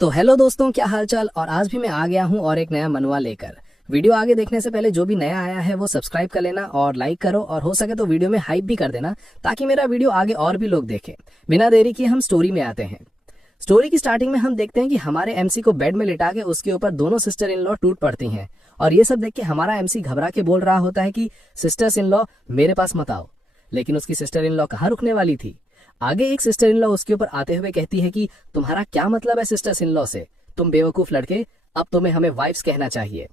तो हेलो दोस्तों, क्या हालचाल। और आज भी मैं आ गया हूँ और एक नया मनवा लेकर। वीडियो आगे देखने से पहले जो भी नया आया है वो सब्सक्राइब कर लेना और लाइक करो, और हो सके तो वीडियो में हाइप भी कर देना ताकि मेरा वीडियो आगे और भी लोग देखें। बिना देरी किए हम स्टोरी में आते हैं। स्टोरी की स्टार्टिंग में हम देखते हैं कि हमारे एमसी को बेड में लिटा के उसके ऊपर दोनों सिस्टर इन लॉ टूट पड़ती हैं, और ये सब देख के हमारा एमसी घबरा के बोल रहा होता है कि सिस्टर्स इन लॉ मेरे पास मत आओ। लेकिन उसकी सिस्टर इन लॉ कहाँ रुकने वाली थी। आगे एक सिस्टर इन लॉ उसके ऊपर आते हुए कहती है कि तुम्हारा क्या मतलब है सिस्टर्स इन लॉ से, तुम बेवकूफ लड़के, अब तुम्हें हमें वाइफ्स कहना चाहिए।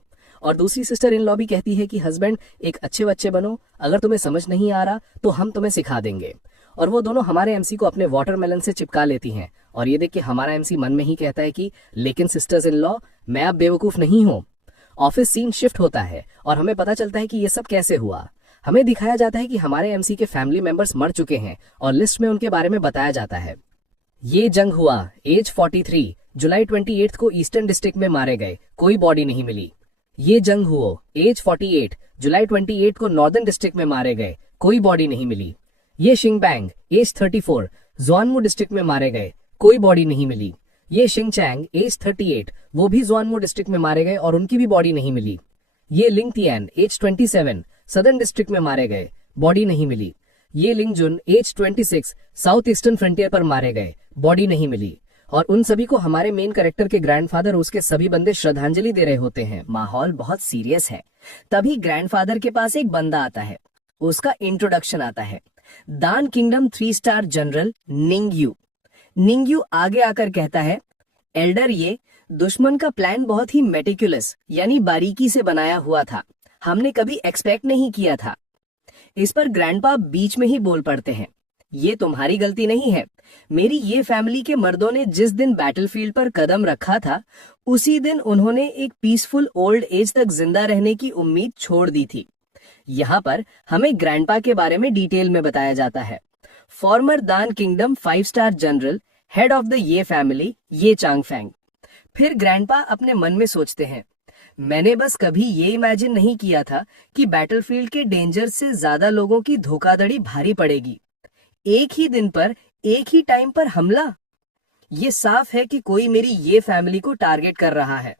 और दूसरी सिस्टर इन लॉ भी कहती है कि हस्बैंड एक अच्छे बच्चे बनो, अगर तुम्हें समझ नहीं आ रहा तो हम तुम्हें सिखा देंगे। और वो दोनों हमारे एमसी को अपने वाटरमेलन से चिपका लेती हैं, और ये देख के हमारा एमसी मन में ही कहता है कि लेकिन सिस्टर्स इन लॉ मैं अब बेवकूफ नहीं हूँ। ऑफिस सीन शिफ्ट होता है और हमें पता चलता है कि ये सब कैसे हुआ। हमें दिखाया जाता है कि हमारे एमसी के फैमिली मेंबर्स मर चुके हैं और लिस्ट में उनके बारे में बताया जाता है। ये जंग हुआ एज 43, जुलाई 28 को ईस्टर्न डिस्ट्रिक्ट में मारे गए, कोई बॉडी नहीं मिली। ये जंग हुआ एज 48, जुलाई 28 को नॉर्दर्न डिस्ट्रिक्ट में मारे गए, कोई बॉडी नहीं मिली। ये शिंगबैंग एज 34, जुआनमू डिस्ट्रिक्ट में मारे गए, कोई बॉडी नहीं मिली। ये शिंगचैंग एज 38, वो भी जुआनमू डिस्ट्रिक्ट में मारे गए और उनकी भी बॉडी नहीं मिली। ये लिंगतियान एज 27, सदर्न डिस्ट्रिक्ट में मारे गए, बॉडी नहीं मिली। ये लिंगजुन एज 26, साउथ ईस्टर्न फ्रंटियर पर मारे गए, बॉडी नहीं मिली। और उन सभी को हमारे मेन कैरेक्टर के ग्रैंडफादर उसके सभी बंदे श्रद्धांजलि दे रहे होते हैं। माहौल बहुत सीरियस है। तभी ग्रैंडफादर के पास एक बंदा आता है, उसका इंट्रोडक्शन आता है, दान किंगडम 3 स्टार जनरल निंगयू। निंगयू आगे आकर कहता है, एल्डर, ये दुश्मन का प्लान बहुत ही मेटिकुलस यानी बारीकी से बनाया हुआ था, हमने कभी एक्सपेक्ट नहीं किया था। इस पर ग्रैंडपा बीच में ही बोल पड़ते हैं, ये तुम्हारी गलती नहीं है। मेरी ये फैमिली के मर्दों ने जिस दिन बैटलफील्ड पर कदम रखा था उसी दिन उन्होंने एक पीसफुल ओल्ड एज तक जिंदा रहने की उम्मीद छोड़ दी थी। यहाँ पर हमें ग्रैंडपा के बारे में डिटेल में बताया जाता है। फॉर्मर दान kingdom 5 star general, head of the ये फैमिली, ये चांगफैंग। फिर ग्रैंडपा अपने मन में सोचते हैं, मैंने बस कभी ये इमेजिन नहीं किया था कि बैटलफील्ड के डेंजर से ज्यादा लोगों की धोखाधड़ी भारी पड़ेगी। एक ही दिन पर एक ही टाइम पर हमला, ये साफ है कि कोई मेरी ये फैमिली को टारगेट कर रहा है।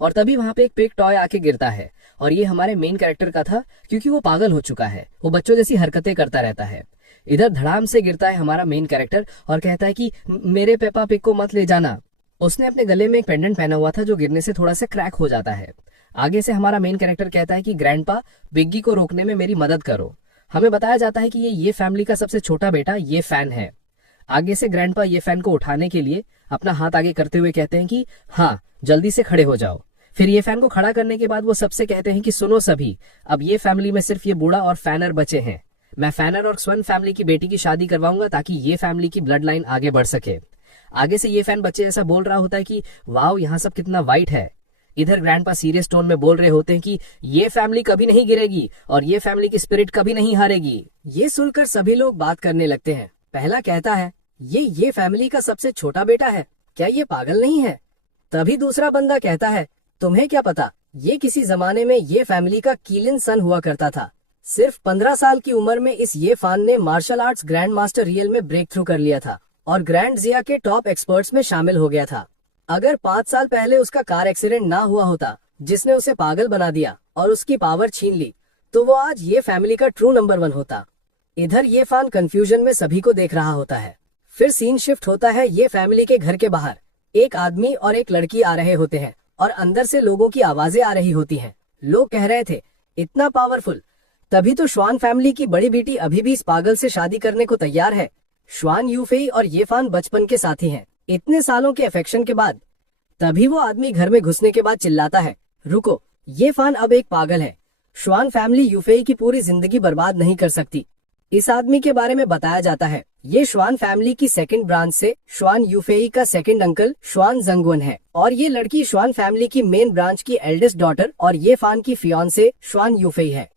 और तभी वहां पे एक पिग टॉय आके गिरता है, और ये हमारे मेन कैरेक्टर का था क्योंकि वो पागल हो चुका है, वो बच्चों जैसी हरकतें करता रहता है। इधर धड़ाम से गिरता है हमारा मेन कैरेक्टर और कहता है कि मेरे पेपा पिग को मत ले जाना। उसने अपने गले में एक पेंडेंट पहना हुआ था जो गिरने से थोड़ा सा क्रैक हो जाता है। आगे से हमारा मेन कैरेक्टर कहता है कि ग्रैंडपा, बिग्गी को रोकने में मेरी मदद करो। हमें बताया जाता है कि ये फैमिली का सबसे छोटा बेटा ये फैन है। आगे से ग्रैंडपा ये फैन को उठाने के लिए अपना हाथ आगे करते हुए कहते हैं कि हाँ, जल्दी से खड़े हो जाओ। फिर ये फैन को खड़ा करने के बाद वो सबसे कहते हैं कि सुनो सभी, अब ये फैमिली में सिर्फ ये बूढ़ा और फैनर बचे हैं। मैं फैनर और स्वर्ण फैमिली की बेटी की शादी करवाऊंगा ताकि ये फैमिली की ब्लड लाइन आगे बढ़ सके। आगे से ये फैन बच्चे ऐसा बोल रहा होता है कि वाओ, यहाँ सब कितना वाइट है। इधर ग्रैंडपा सीरियस टोन में बोल रहे होते हैं कि ये फैमिली कभी नहीं गिरेगी और ये फैमिली की स्पिरिट कभी नहीं हारेगी। ये सुनकर सभी लोग बात करने लगते हैं। पहला कहता है, ये फैमिली का सबसे छोटा बेटा है, क्या ये पागल नहीं है? तभी दूसरा बंदा कहता है, तुम्हें क्या पता, ये किसी जमाने में ये फैमिली का कीलिन सन हुआ करता था। सिर्फ 15 साल की उम्र में इस ये फान ने martial arts grand master real में ब्रेक थ्रू कर लिया था और ग्रैंड जिया के टॉप एक्सपर्ट्स में शामिल हो गया था। अगर 5 साल पहले उसका कार एक्सीडेंट ना हुआ होता जिसने उसे पागल बना दिया और उसकी पावर छीन ली, तो वो आज ये फैमिली का ट्रू नंबर 1 होता। इधर ये फान कंफ्यूजन में सभी को देख रहा होता है। फिर सीन शिफ्ट होता है ये फैमिली के घर के बाहर। एक आदमी और एक लड़की आ रहे होते हैं और अंदर से लोगों की आवाजें आ रही होती हैं। लोग कह रहे थे, इतना पावरफुल, तभी तो श्वान फैमिली की बड़ी बेटी अभी भी इस पागल से शादी करने को तैयार है। श्वान यूफेई और ये फान बचपन के साथी हैं, इतने सालों के अफेक्शन के बाद। तभी वो आदमी घर में घुसने के बाद चिल्लाता है, रुको, ये फान अब एक पागल है। श्वान फैमिली यूफेई की पूरी जिंदगी बर्बाद नहीं कर सकती। इस आदमी के बारे में बताया जाता है, ये श्वान फैमिली की सेकंड ब्रांच से श्वान यूफेई का सेकंड अंकल श्वान जंगवन है, और ये लड़की श्वान फैमिली की मेन ब्रांच की एल्डेस्ट डॉटर और ये फान की फियांसे श्वान यूफेई है।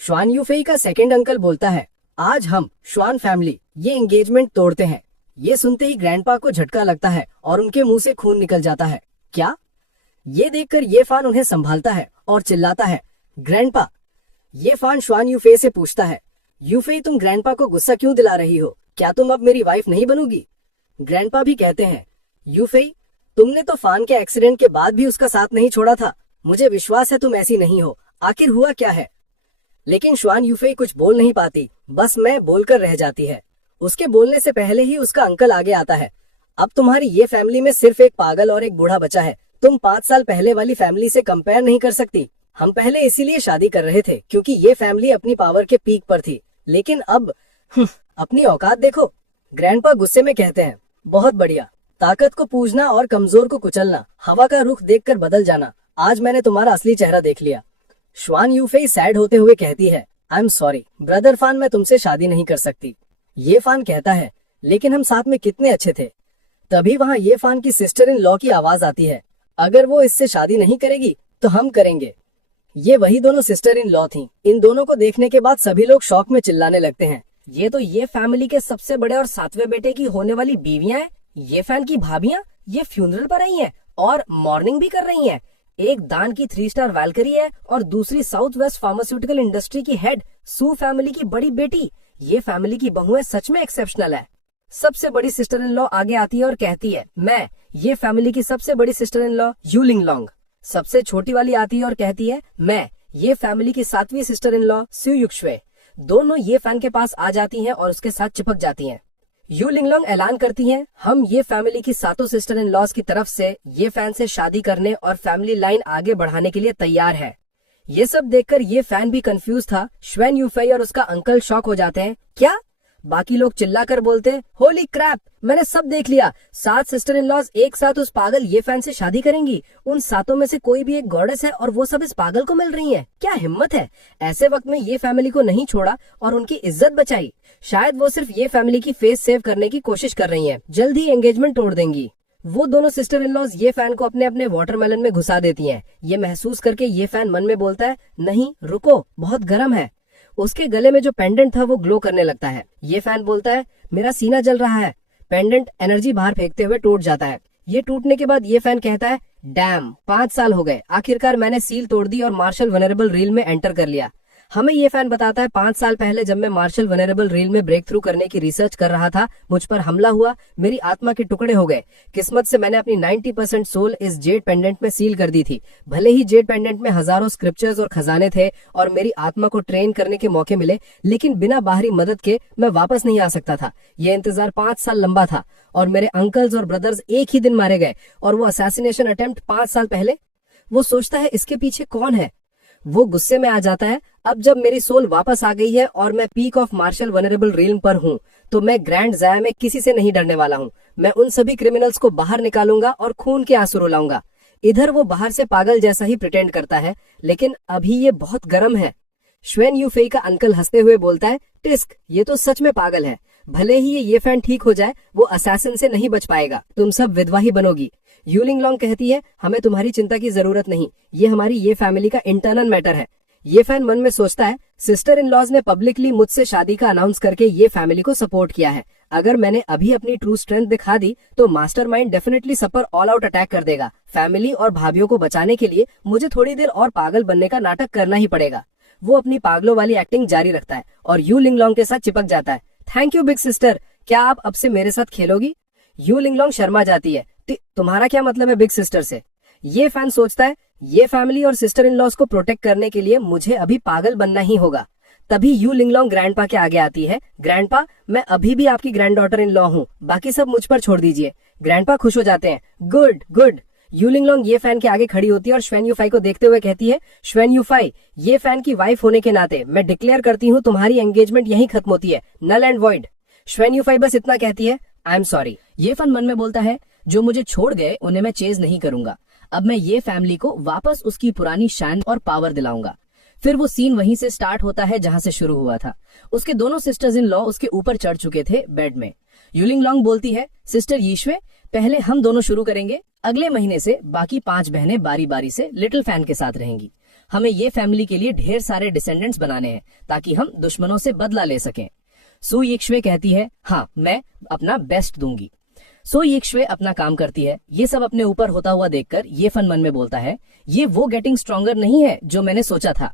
श्वान यूफेई का सेकंड अंकल बोलता है, आज हम श्वान फैमिली ये एंगेजमेंट तोड़ते हैं। ये सुनते ही ग्रैंडपा को झटका लगता है और उनके मुंह से खून निकल जाता है। क्या? ये देखकर ये फान उन्हें संभालता है और चिल्लाता है, ग्रैंडपा। ये फान श्वान यूफेई से पूछता है, यूफेई, तुम ग्रैंडपा को गुस्सा क्यों दिला रही हो? क्या तुम अब मेरी वाइफ नहीं बनोगी? ग्रैंडपा भी कहते हैं, यूफेई, तुमने तो फान के एक्सीडेंट के बाद भी उसका साथ नहीं छोड़ा था। मुझे विश्वास है तुम ऐसी नहीं हो। आखिर हुआ क्या है? लेकिन श्वान यूफेई कुछ बोल नहीं पाती, बस मैं बोलकर रह जाती है। उसके बोलने से पहले ही उसका अंकल आगे आता है। अब तुम्हारी ये फैमिली में सिर्फ एक पागल और एक बूढ़ा बचा है। तुम 5 साल पहले वाली फैमिली से कंपेयर नहीं कर सकती। हम पहले इसीलिए शादी कर रहे थे क्योंकि ये फैमिली अपनी पावर के पीक पर थी, लेकिन अब अपनी औकात देखो। ग्रैंडपा गुस्से में कहते हैं, बहुत बढ़िया। ताकत को पूजना और कमजोर को कुचलना, हवा का रुख देखकर बदल जाना। आज मैंने तुम्हारा असली चेहरा देख लिया। श्वान यूफेई सैड होते हुए कहती है, आई एम सॉरी ब्रदर फान, मैं तुमसे शादी नहीं कर सकती। ये फान कहता है, लेकिन हम साथ में कितने अच्छे थे। तभी वहाँ ये फान की सिस्टर इन लॉ की आवाज आती है, अगर वो इससे शादी नहीं करेगी तो हम करेंगे। ये वही दोनों सिस्टर इन लॉ थीं। इन दोनों को देखने के बाद सभी लोग शौक में चिल्लाने लगते हैं, ये तो ये फैमिली के सबसे बड़े और 7वें बेटे की होने वाली बीवियां हैं। ये फैन की भाभियां ये फ्यूनरल पर आई हैं और मॉर्निंग भी कर रही हैं। एक दान की 3 स्टार वैल्करी है और दूसरी साउथ वेस्ट फार्मास्यूटिकल इंडस्ट्री की हेड सू फैमिली की बड़ी बेटी। ये फैमिली की बहुएं सच में एक्सेप्शनल है। सबसे बड़ी सिस्टर इन लॉ आगे आती है और कहती है, मैं ये फैमिली की सबसे बड़ी सिस्टर इन लॉ यूलिंग लॉन्ग। सबसे छोटी वाली आती है और कहती है, मैं ये फैमिली की 7वीं सिस्टर इन लॉ सू युक्शवे। दोनों ये फैन के पास आ जाती हैं और उसके साथ चिपक जाती हैं। यू लिंगलोंग ऐलान करती हैं, हम ये फैमिली की 7 सिस्टर इन लॉज की तरफ से ये फैन से शादी करने और फैमिली लाइन आगे बढ़ाने के लिए तैयार है। ये सब देखकर ये फैन भी कंफ्यूज था। श्वेन यूफेई और उसका अंकल शॉक हो जाते हैं, क्या? बाकी लोग चिल्लाकर बोलते हैं, होली क्रैप, मैंने सब देख लिया। 7 सिस्टर इन लॉज एक साथ उस पागल ये फैन से शादी करेंगी। उन 7 में से कोई भी एक गॉडेस है और वो सब इस पागल को मिल रही हैं। क्या हिम्मत है! ऐसे वक्त में ये फैमिली को नहीं छोड़ा और उनकी इज्जत बचाई। शायद वो सिर्फ ये फैमिली की फेस सेव करने की कोशिश कर रही हैं। जल्द ही एंगेजमेंट तोड़ देंगी। वो दोनों सिस्टर इन लॉज ये फैन को अपने अपने वाटरमेलन में घुसा देती हैं। ये महसूस करके ये फैन मन में बोलता है, नहीं रुको, बहुत गर्म है। उसके गले में जो पेंडेंट था वो ग्लो करने लगता है। ये फैन बोलता है, मेरा सीना जल रहा है। पेंडेंट एनर्जी बाहर फेंकते हुए टूट जाता है। ये टूटने के बाद ये फैन कहता है, डैम, 5 साल हो गए, आखिरकार मैंने सील तोड़ दी और मार्शल वनरेबल रील में एंटर कर लिया। हमें ये फैन बताता है, 5 साल पहले जब मैं मार्शल वनरेबल रील में ब्रेक थ्रू करने की रिसर्च कर रहा था, मुझ पर हमला हुआ, मेरी आत्मा के टुकड़े हो गए। किस्मत से मैंने अपनी 90% सोल इस जेड पेंडेंट में सील कर दी थी। भले ही जेड पेंडेंट में हजारों स्क्रिप्चर्स और खजाने थे और मेरी आत्मा को ट्रेन करने के मौके मिले, लेकिन बिना बाहरी मदद के मैं वापस नहीं आ सकता था। ये इंतजार 5 साल लंबा था और मेरे अंकल्स और ब्रदर्स एक ही दिन मारे गए। और वो असैसिनेशन अटेम्प्ट 5 साल पहले। वो सोचता है, इसके पीछे कौन है? वो गुस्से में आ जाता है, अब जब मेरी सोल वापस आ गई है और मैं पीक ऑफ मार्शल वनरेबल रील्म पर हूँ, तो मैं ग्रैंड ज़ाया में किसी से नहीं डरने वाला हूँ। मैं उन सभी क्रिमिनल्स को बाहर निकालूंगा और खून के आंसू रुलाऊंगा। इधर वो बाहर से पागल जैसा ही प्रिटेंड करता है, लेकिन अभी ये बहुत गर्म है। श्वेन यूफेई का अंकल हंसते हुए बोलता है, टिस्क, ये तो सच में पागल है। भले ही ये फैन ठीक हो जाए, वो असैसिन से नहीं बच पाएगा। तुम सब विधवा ही बनोगी। यूलिंग लॉन्ग कहती है, हमें तुम्हारी चिंता की जरूरत नहीं, ये हमारी ये फैमिली का इंटरनल मैटर है। ये फैन मन में सोचता है, सिस्टर इन लॉज ने पब्लिकली मुझसे शादी का अनाउंस करके ये फैमिली को सपोर्ट किया है। अगर मैंने अभी अपनी ट्रू स्ट्रेंथ दिखा दी तो मास्टरमाइंड डेफिनेटली सब पर ऑल आउट अटैक कर देगा। फैमिली और भाभियों को बचाने के लिए मुझे थोड़ी देर और पागल बनने का नाटक करना ही पड़ेगा। वो अपनी पागलों वाली एक्टिंग जारी रखता है और यू लिंगलोंग के साथ चिपक जाता है। थैंक यू बिग सिस्टर, क्या आप अब से मेरे साथ खेलोगी? यू लिंगलोंग शर्मा जाती है, तुम्हारा क्या मतलब है बिग सिस्टर से? ये फैन सोचता है, ये फैमिली और सिस्टर इन लॉज को प्रोटेक्ट करने के लिए मुझे अभी पागल बनना ही होगा। तभी यू लिंगलोंग ग्रैंडपा के आगे आती है, ग्रैंडपा, मैं अभी भी आपकी ग्रैंड डॉटर इन लॉ हूँ, बाकी सब मुझ पर छोड़ दीजिए। ग्रैंडपा खुश हो जाते हैं, गुड गुड। यू लिंगलोंग ये फैन के आगे खड़ी होती है और श्वेन यूफाई को देखते हुए कहती है, श्वेन यूफाई, ये फैन की वाइफ होने के नाते मैं डिक्लेयर करती हूँ तुम्हारी एंगेजमेंट यहीं खत्म होती है, नल एंड वॉइड। श्वेन यूफाई बस इतना कहती है, आई एम सॉरी। ये फैन मन में बोलता है, जो मुझे छोड़ गए उन्हें मैं चेज नहीं करूंगा। अब मैं ये फैमिली को वापस उसकी पुरानी शान और पावर दिलाऊंगा। फिर वो सीन वहीं से स्टार्ट होता है जहां से शुरू हुआ था। उसके दोनों सिस्टर्स इन लॉ उसके ऊपर चढ़ चुके थे बेड में। यूलिंग लॉन्ग बोलती है, सिस्टर यीशवे, पहले हम दोनों शुरू करेंगे, अगले महीने से बाकी 5 बहनें बारी बारी से लिटिल फैन के साथ रहेंगी। हमें ये फैमिली के लिए ढेर सारे डिसेंडेंट्स बनाने हैं ताकि हम दुश्मनों से बदला ले सकें। सू यीशवे कहती है, हाँ मैं अपना बेस्ट दूंगी। सो यीशवे अपना काम करती है। ये सब अपने ऊपर होता हुआ देखकर ये फन मन में बोलता है, ये वो गेटिंग स्ट्रॉन्गर नहीं है जो मैंने सोचा था।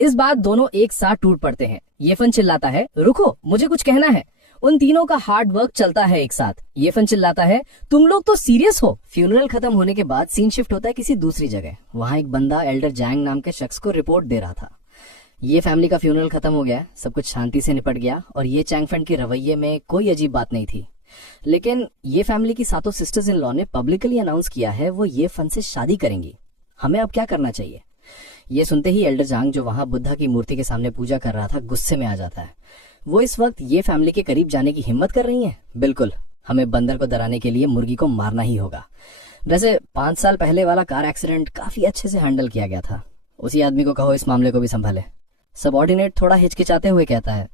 इस बात दोनों एक साथ टूट पड़ते हैं। ये फन चिल्लाता है, रुको, मुझे कुछ कहना है। उन तीनों का हार्ड वर्क चलता है एक साथ। ये फन चिल्लाता है, तुम लोग तो सीरियस हो। फ्यूनरल खत्म होने के बाद सीन शिफ्ट होता है किसी दूसरी जगह। वहां एक बंदा एल्डर जैंग नाम के शख्स को रिपोर्ट दे रहा था। ये फैमिली का फ्यूनरल खत्म हो गया, सब कुछ शांति से निपट गया और ये चैंगफेंग के रवैये में कोई अजीब बात नहीं थी। लेकिन ये फैमिली की सातों सिस्टर्स इन लॉ ने पब्लिकली अनाउंस किया है वो ये फन से शादी करेंगी। हमें अब क्या करना चाहिए? ये सुनते ही एल्डर जांग, जो वहां बुद्धा की मूर्ति के सामने पूजा कर रहा था, गुस्से में आ जाता है। वो इस वक्त ये फैमिली के करीब जाने की हिम्मत कर रही हैं। बिल्कुल, हमें बंदर को डराने के लिए मुर्गी को मारना ही होगा। वैसे 5 साल पहले वाला कार एक्सीडेंट काफी अच्छे से हैंडल किया गया था। उसी आदमी को कहो इस मामले को भी संभाले। सबऑर्डिनेट थोड़ा हिचकिचाते हुए कहता है,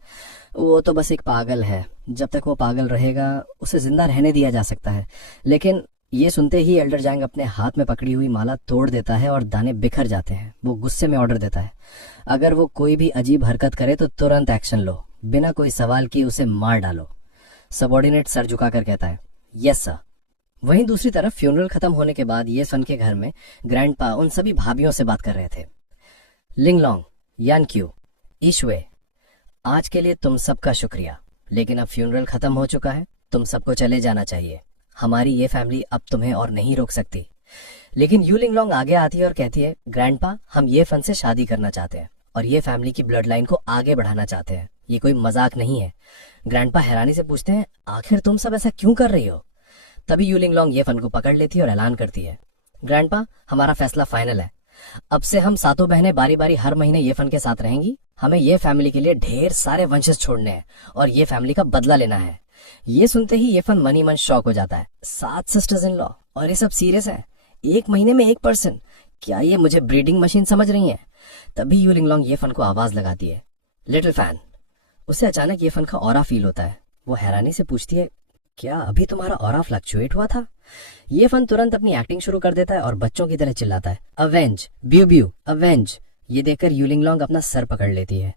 वो तो बस एक पागल है, जब तक वो पागल रहेगा उसे जिंदा रहने दिया जा सकता है। लेकिन ये सुनते ही एल्डर जैंग अपने हाथ में पकड़ी हुई माला तोड़ देता है और दाने बिखर जाते हैं। वो गुस्से में ऑर्डर देता है, अगर वो कोई भी अजीब हरकत करे तो तुरंत एक्शन लो, बिना कोई सवाल किए उसे मार डालो। सबऑर्डिनेट सर झुकाकर कहता है, यस सर। वहीं दूसरी तरफ फ्यूनरल खत्म होने के बाद ये सन के घर में ग्रैंडपा उन सभी भाभियों से बात कर रहे थे। लिंगलोंग, यानक्यू, ईश्वे, आज के लिए तुम सबका शुक्रिया, लेकिन अब फ्यूनरल खत्म हो चुका है, तुम सबको चले जाना चाहिए। हमारी ये फैमिली अब तुम्हें और नहीं रोक सकती। लेकिन यू लिंगलोंग आगे आती है और कहती है, ग्रैंडपा, हम ये फन से शादी करना चाहते हैं और ये फैमिली की ब्लड लाइन को आगे बढ़ाना चाहते हैं। ये कोई मजाक नहीं है। ग्रैंडपा हैरानी से पूछते हैं, आखिर तुम सब ऐसा क्यों कर रही हो? तभी यू लिंगलोंग ये फन को पकड़ लेती है और ऐलान करती है, ग्रैंडपा, हमारा फैसला फाइनल है। अब से हम सातों बहनें बारी बारी हर महीने ये फन के साथ रहेंगी। हमें ये फैमिली के लिए ढेर सारे वंशज छोड़ने हैं और ये फैमिली का बदला लेना है। ये सुनते ही ये फन मनी मन शॉक हो जाता है। 7 सिस्टर्स इन लॉ और ये सब सीरियस है। 1 महीने में 1 पर्सन, क्या ये मुझे ब्रीडिंग मशीन समझ रही है? तभी यू लिंगलोंग ये फन को आवाज लगाती है, लिटिल फैन। उसे अचानक ये फन का ऑरा फील होता है। वो हैरानी से पूछती है, क्या अभी तुम्हारा ऑरा फ्लक्चुएट हुआ था? ये फन तुरंत अपनी एक्टिंग शुरू कर देता है और बच्चों की तरह चिल्लाता है, अवेंज, ब्यू ब्यू, अवेंज। ये देखकर यू लिंगलोंग अपना सर पकड़ लेती है।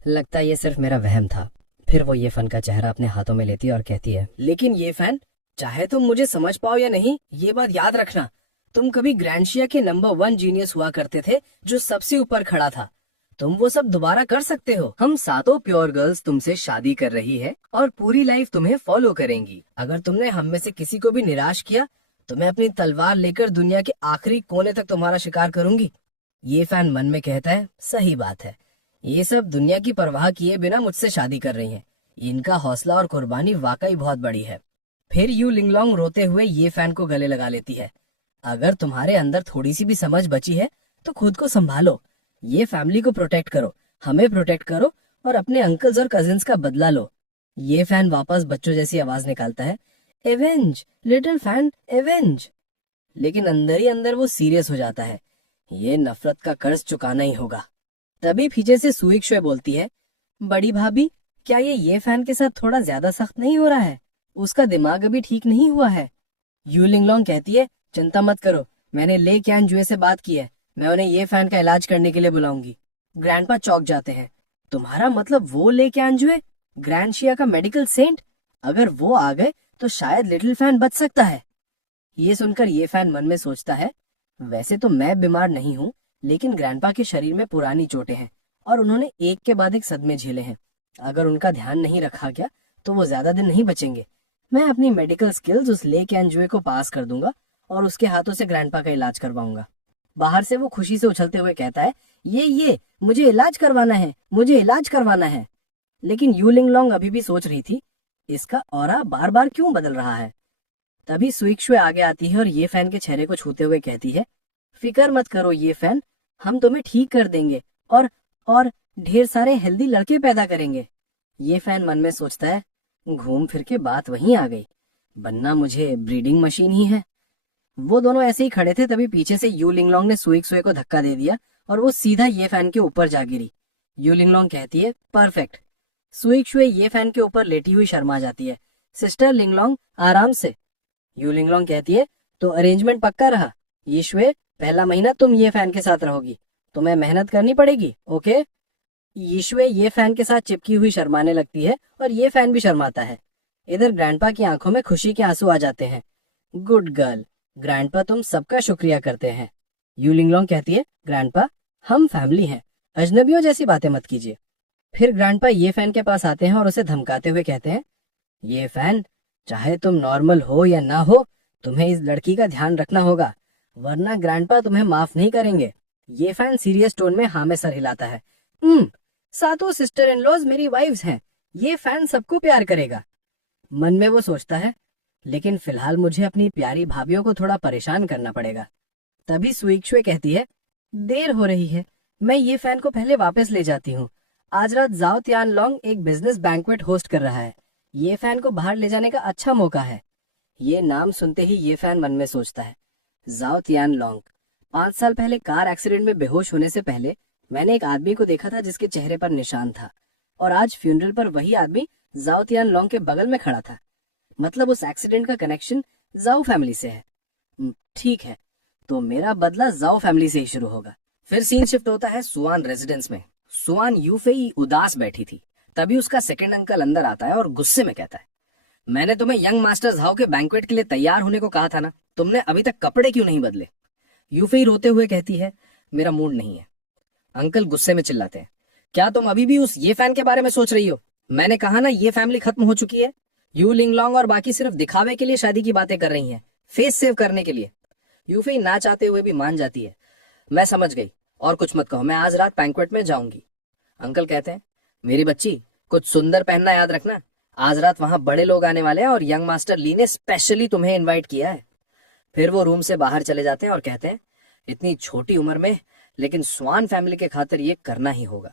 लगता है ये सिर्फ मेरा वहम था। फिर वो ये फन का चेहरा अपने हाथों में लेती है और कहती है, लेकिन ये फैन, चाहे तुम मुझे समझ पाओ या नहीं, ये बात याद रखना, तुम कभी ग्रैंडशिया के नंबर 1 जीनियस हुआ करते थे जो सबसे ऊपर खड़ा था। तुम वो सब दोबारा कर सकते हो। हम सातों प्योर गर्ल्स तुमसे शादी कर रही है और पूरी लाइफ तुम्हें फॉलो करेंगी। अगर तुमने हम में से किसी को भी निराश किया तो मैं अपनी तलवार लेकर दुनिया के आखिरी कोने तक तुम्हारा शिकार करूंगी। ये फैन मन में कहता है, सही बात है, ये सब दुनिया की परवाह किए बिना मुझसे शादी कर रही हैं। इनका हौसला और कुर्बानी वाकई बहुत बड़ी है। फिर यू लिंगलोंग रोते हुए ये फैन को गले लगा लेती है, अगर तुम्हारे अंदर थोड़ी सी भी समझ बची है तो खुद को संभालो। ये फैमिली को प्रोटेक्ट करो, हमें प्रोटेक्ट करो और अपने अंकल्स और कजिन्स का बदला लो। ये फैन वापस बच्चों जैसी आवाज निकालता है, एवेंज, लिटिल फैन, एवेंज। लेकिन अंदर ही अंदर वो सीरियस हो जाता है, ये नफरत का कर्ज चुकाना ही होगा। तभी पीछे से सुइक शुए बोलती है, बड़ी भाभी, क्या ये फैन के साथ थोड़ा ज्यादा सख्त नहीं हो रहा है? उसका दिमाग अभी ठीक नहीं हुआ है। यू लिंगलोंग कहती है, चिंता मत करो, मैंने ले कैन जुए से बात की है, मैं उन्हें ये फैन का इलाज करने के लिए बुलाऊंगी। ग्रैंडपा चौंक जाते हैं, तुम्हारा मतलब वो ले कैन जुए, ग्रैंडशिया का मेडिकल सेंट? अगर वो आ गए तो शायद लिटिल फैन बच सकता है। ये सुनकर ये फैन मन में सोचता है, वैसे तो मैं बीमार नहीं हूँ, लेकिन ग्रैंडपा के शरीर में पुरानी चोटें हैं और उन्होंने एक के बाद एक सदमे झेले हैं। अगर उनका ध्यान नहीं रखा गया तो वो ज्यादा दिन नहीं बचेंगे। मैं अपनी मेडिकल स्किल्स उस ले कैन जुए को पास कर दूंगा और उसके हाथों से ग्रैंडपा का इलाज करवाऊंगा। बाहर से वो खुशी से उछलते हुए कहता है, ये मुझे इलाज करवाना है, मुझे इलाज करवाना है। लेकिन यू लिंगलोंग अभी भी सोच रही थी, इसका ऑरा बार बार क्यों बदल रहा है। तभी सुइक शुए आगे आती है और ये फैन के चेहरे को छूते हुए कहती है, फिक्र मत करो ये फैन, हम तुम्हें ठीक कर देंगे और ढेर सारे हेल्दी लड़के पैदा करेंगे। ये फैन मन में सोचता है, घूम फिर के बात वहीं आ गई, बनना मुझे ब्रीडिंग मशीन ही है। वो दोनों ऐसे ही खड़े थे, तभी पीछे से यू लिंगलोंग ने सुइक शुए को धक्का दे दिया और वो सीधा ये फैन के ऊपर जा गिरी। यू लिंगलोंग कहती है, परफेक्ट। सुइक शुए ये फैन के ऊपर लेटी हुई शर्मा जाती है, सिस्टर लिंगलोंग आराम से। यू लिंगलोंग कहती है, तो अरेंजमेंट पक्का रहा। ये शुए, पहला महीना तुम ये फैन के साथ रहोगी, तुम्हें मेहनत करनी पड़ेगी, ओके? यीशुए ये फैन के साथ चिपकी हुई शर्माने लगती है और ये फैन भी शर्माता है। इधर ग्रैंडपा की आंखों में खुशी के आंसू आ जाते हैं। गुड गर्ल, ग्रैंडपा तुम सबका शुक्रिया करते हैं। यू लिंगलोंग कहती है, ग्रैंडपा हम फैमिली हैं, अजनबियों जैसी बातें मत कीजिए। फिर ग्रैंडपा ये फैन के पास आते हैं और उसे धमकाते हुए कहते हैं, ये फैन, चाहे तुम नॉर्मल हो या ना हो, तुम्हें इस लड़की का ध्यान रखना होगा, वरना ग्रैंडपा तुम्हें माफ नहीं करेंगे। ये फैन सीरियस टोन में हाँ में सर हिलाता है। सातों सिस्टर इन लॉज मेरी वाइफ्स हैं, ये फैन सबको प्यार करेगा। मन में वो सोचता है, लेकिन फिलहाल मुझे अपनी प्यारी भाभियों को थोड़ा परेशान करना पड़ेगा। तभी सुइक्शुए कहती है, देर हो रही है, मैं ये फैन को पहले वापस ले जाती हूँ। आज रात जाओ तियान लोंग एक बिजनेस बैंक्वेट होस्ट कर रहा है, ये फैन को बाहर ले जाने का अच्छा मौका है। ये नाम सुनते ही ये फैन मन में सोचता है, जाओ तियान लोंग। 5 साल पहले कार एक्सीडेंट में बेहोश होने से पहले मैंने एक आदमी को देखा था जिसके चेहरे पर निशान था, और आज फ्यूनरल पर वही आदमी जाओ तियान लोंग के बगल में खड़ा था। मतलब उस एक्सीडेंट का कनेक्शन जाओ फैमिली से है। ठीक है, तो मेरा बदला जाओ फैमिली से ही शुरू होगा। फिर सीन शिफ्ट होता है सुआन रेजिडेंस में। सुआन यूफेई उदास बैठी थी। तभी उसका सेकंड अंकल अंदर आता है और गुस्से में कहता है, मैंने तुम्हें यंग मास्टर्स हाउ के बैंक्वेट के लिए तैयार होने को कहा था ना, तुमने अभी तक कपड़े क्यों नहीं बदले? यूफेई रोते हुए कहती है, मेरा मूड नहीं है। अंकल गुस्से में चिल्लाते हैं, क्या तुम अभी भी उस ये फैन के बारे में सोच रही हो? मैंने कहा ना ये फैमिली खत्म हो चुकी है। यू लिंगलोंग और बाकी सिर्फ दिखावे के लिए शादी की बातें कर रही हैं, फेस सेव करने के लिए। यूफेई ना चाहते हुए भी मान जाती है, मैं समझ गई, और कुछ मत कहो, मैं आज रात बैंक्वेट में जाऊंगी। अंकल कहते हैं, मेरी बच्ची कुछ सुंदर पहनना याद रखना, आज रात वहां बड़े लोग आने वाले हैं और यंग मास्टर ली ने स्पेशली तुम्हें इनवाइट किया है। फिर वो रूम से बाहर चले जाते हैं और कहते हैं, इतनी छोटी उम्र में, लेकिन स्वान फैमिली के खातिर ये करना ही होगा।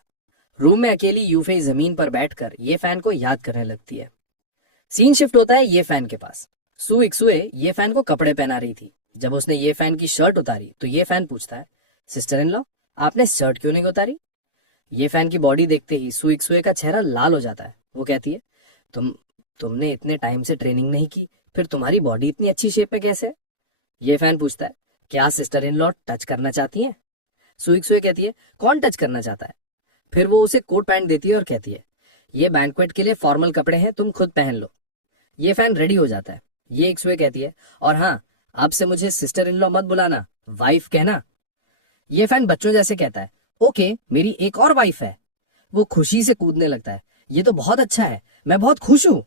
रूम में अकेली यूफेई जमीन पर बैठकर ये फैन को याद करने लगती है। सीन शिफ्ट होता है ये फैन के पास। सू इक्सुए ये फैन को कपड़े पहना रही थी। जब उसने ये फैन की शर्ट उतारी तो ये फैन पूछता है, सिस्टर इन लॉ, आपने शर्ट क्यों नहीं उतारी? ये फैन की बॉडी देखते ही सू इक्सुए का चेहरा लाल हो जाता है। वो कहती है, तुमने इतने टाइम से ट्रेनिंग नहीं की, फिर तुम्हारी बॉडी इतनी अच्छी शेप में कैसे है? ये फैन पूछता है, क्या सिस्टर इन लॉ टच करना चाहती हैं? सू इक्सुए कहती है, कौन टच करना चाहता है? फिर वो उसे कोट पैंट देती है और कहती है, ये बैंक्वेट के लिए फॉर्मल कपड़े हैं, तुम खुद पहन लो। ये फैन रेडी हो जाता है। ये इक्सुए कहती है, और हाँ, आपसे मुझे सिस्टर इन लॉ मत बुलाना, वाइफ कहना। ये फैन बच्चों जैसे कहता है, ओके, मेरी एक और वाइफ है। वो खुशी से कूदने लगता है, ये तो बहुत अच्छा है, मैं बहुत खुश हूँ।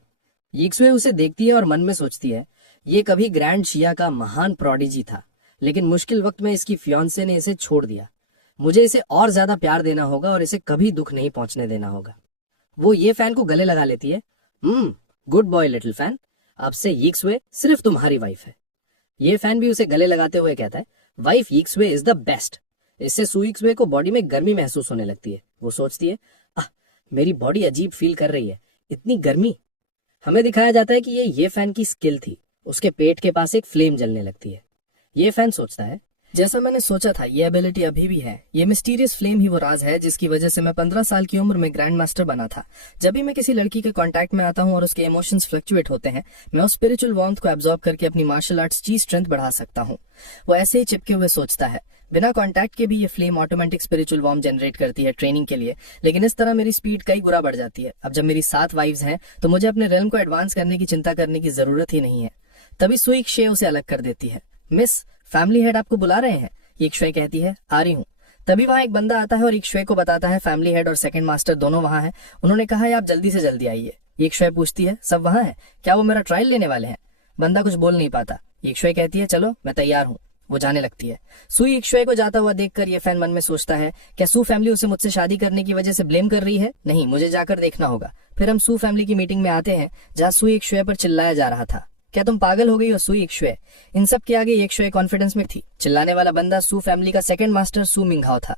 यीक्सुए उसे देखती है और मन में सोचती है, ये कभी ग्रैंड शिया का महान प्रोडिजी था, लेकिन मुश्किल वक्त में इसकी फियांसे ने इसे छोड़ दिया। मुझे इसे और ज्यादा प्यार देना होगा और इसे कभी दुख नहीं पहुंचने देना होगा। वो ये फैन को गले लगा लेती है। गुड बॉय लिटिल फैन, अब से यीक्सुए सिर्फ तुम्हारी वाइफ है। ये फैन भी उसे गले लगाते हुए कहता है, वाइफ यीक्सुए इज द बेस्ट। इससे सू यीक्सुए को बॉडी में गर्मी महसूस होने लगती है। वो सोचती है, मेरी बॉडी अजीब फील कर रही है, इतनी गर्मी। हमें दिखाया जाता है कि ये फैन की स्किल थी। उसके पेट के पास एक फ्लेम जलने लगती है। ये फैन सोचता है, जैसा मैंने सोचा था ये एबिलिटी अभी भी है। ये मिस्टीरियस फ्लेम ही वो राज है जिसकी वजह से मैं 15 साल की उम्र में ग्रैंड मास्टर बना था। जब भी मैं किसी लड़की के कांटेक्ट में आता हूँ और उसके इमोशंस फ्लक्चुएट होते हैं, मैं उस स्पिरिचुअल वार्मथ को एब्जॉर्ब करके अपनी मार्शल आर्ट्स की स्ट्रेंथ बढ़ा सकता हूँ। वो ऐसे ही चिपके हुए सोचता है। बिना कांटेक्ट के भी ये flame automatic spiritual warm generate करती है ट्रेनिंग के लिए, लेकिन इस तरह मेरी स्पीड कई गुना बढ़ जाती है। अब जब मेरी 7 वाइव्स हैं तो मुझे अपने रेल्म को एडवांस करने की चिंता करने की जरूरत ही नहीं है। तभी सुइक शे उसे अलग कर देती है। मिस, फैमिली हेड आपको बुला रहे हैं। यीक्सुए कहती है, आ रही हूँ। तभी वहां एक बंदा आता है और यीक्सुए को बताता है फैमिली हेड और सेकंड मास्टर दोनों वहां हैं। उन्होंने कहा है आप जल्दी से जल्दी आइए। यीक्सुए पूछती है, सब वहां है? क्या वो मेरा ट्रायल लेने वाले हैं? बंदा कुछ बोल नहीं पाता। यीक्सुए कहती है, चलो मैं तैयार हूँ। वो जाने लगती है। सू यीक्सुए को जाता हुआ देखकर ये फैन मन में सोचता है, क्या सू फैमिली उसे मुझसे शादी करने की वजह से ब्लेम कर रही है? नहीं, मुझे जाकर देखना होगा। फिर हम सू फैमिली की मीटिंग में आते हैं जहाँ सू यीक्सुए पर चिल्लाया जा रहा था। क्या तुम पागल हो गई हो सू यीक्सुए? इन सब के आगे यीक्सुए कॉन्फिडेंस में थी। चिल्लाने वाला बंदा सू फैमिली का सेकंड मास्टर सू मिंघाओ था।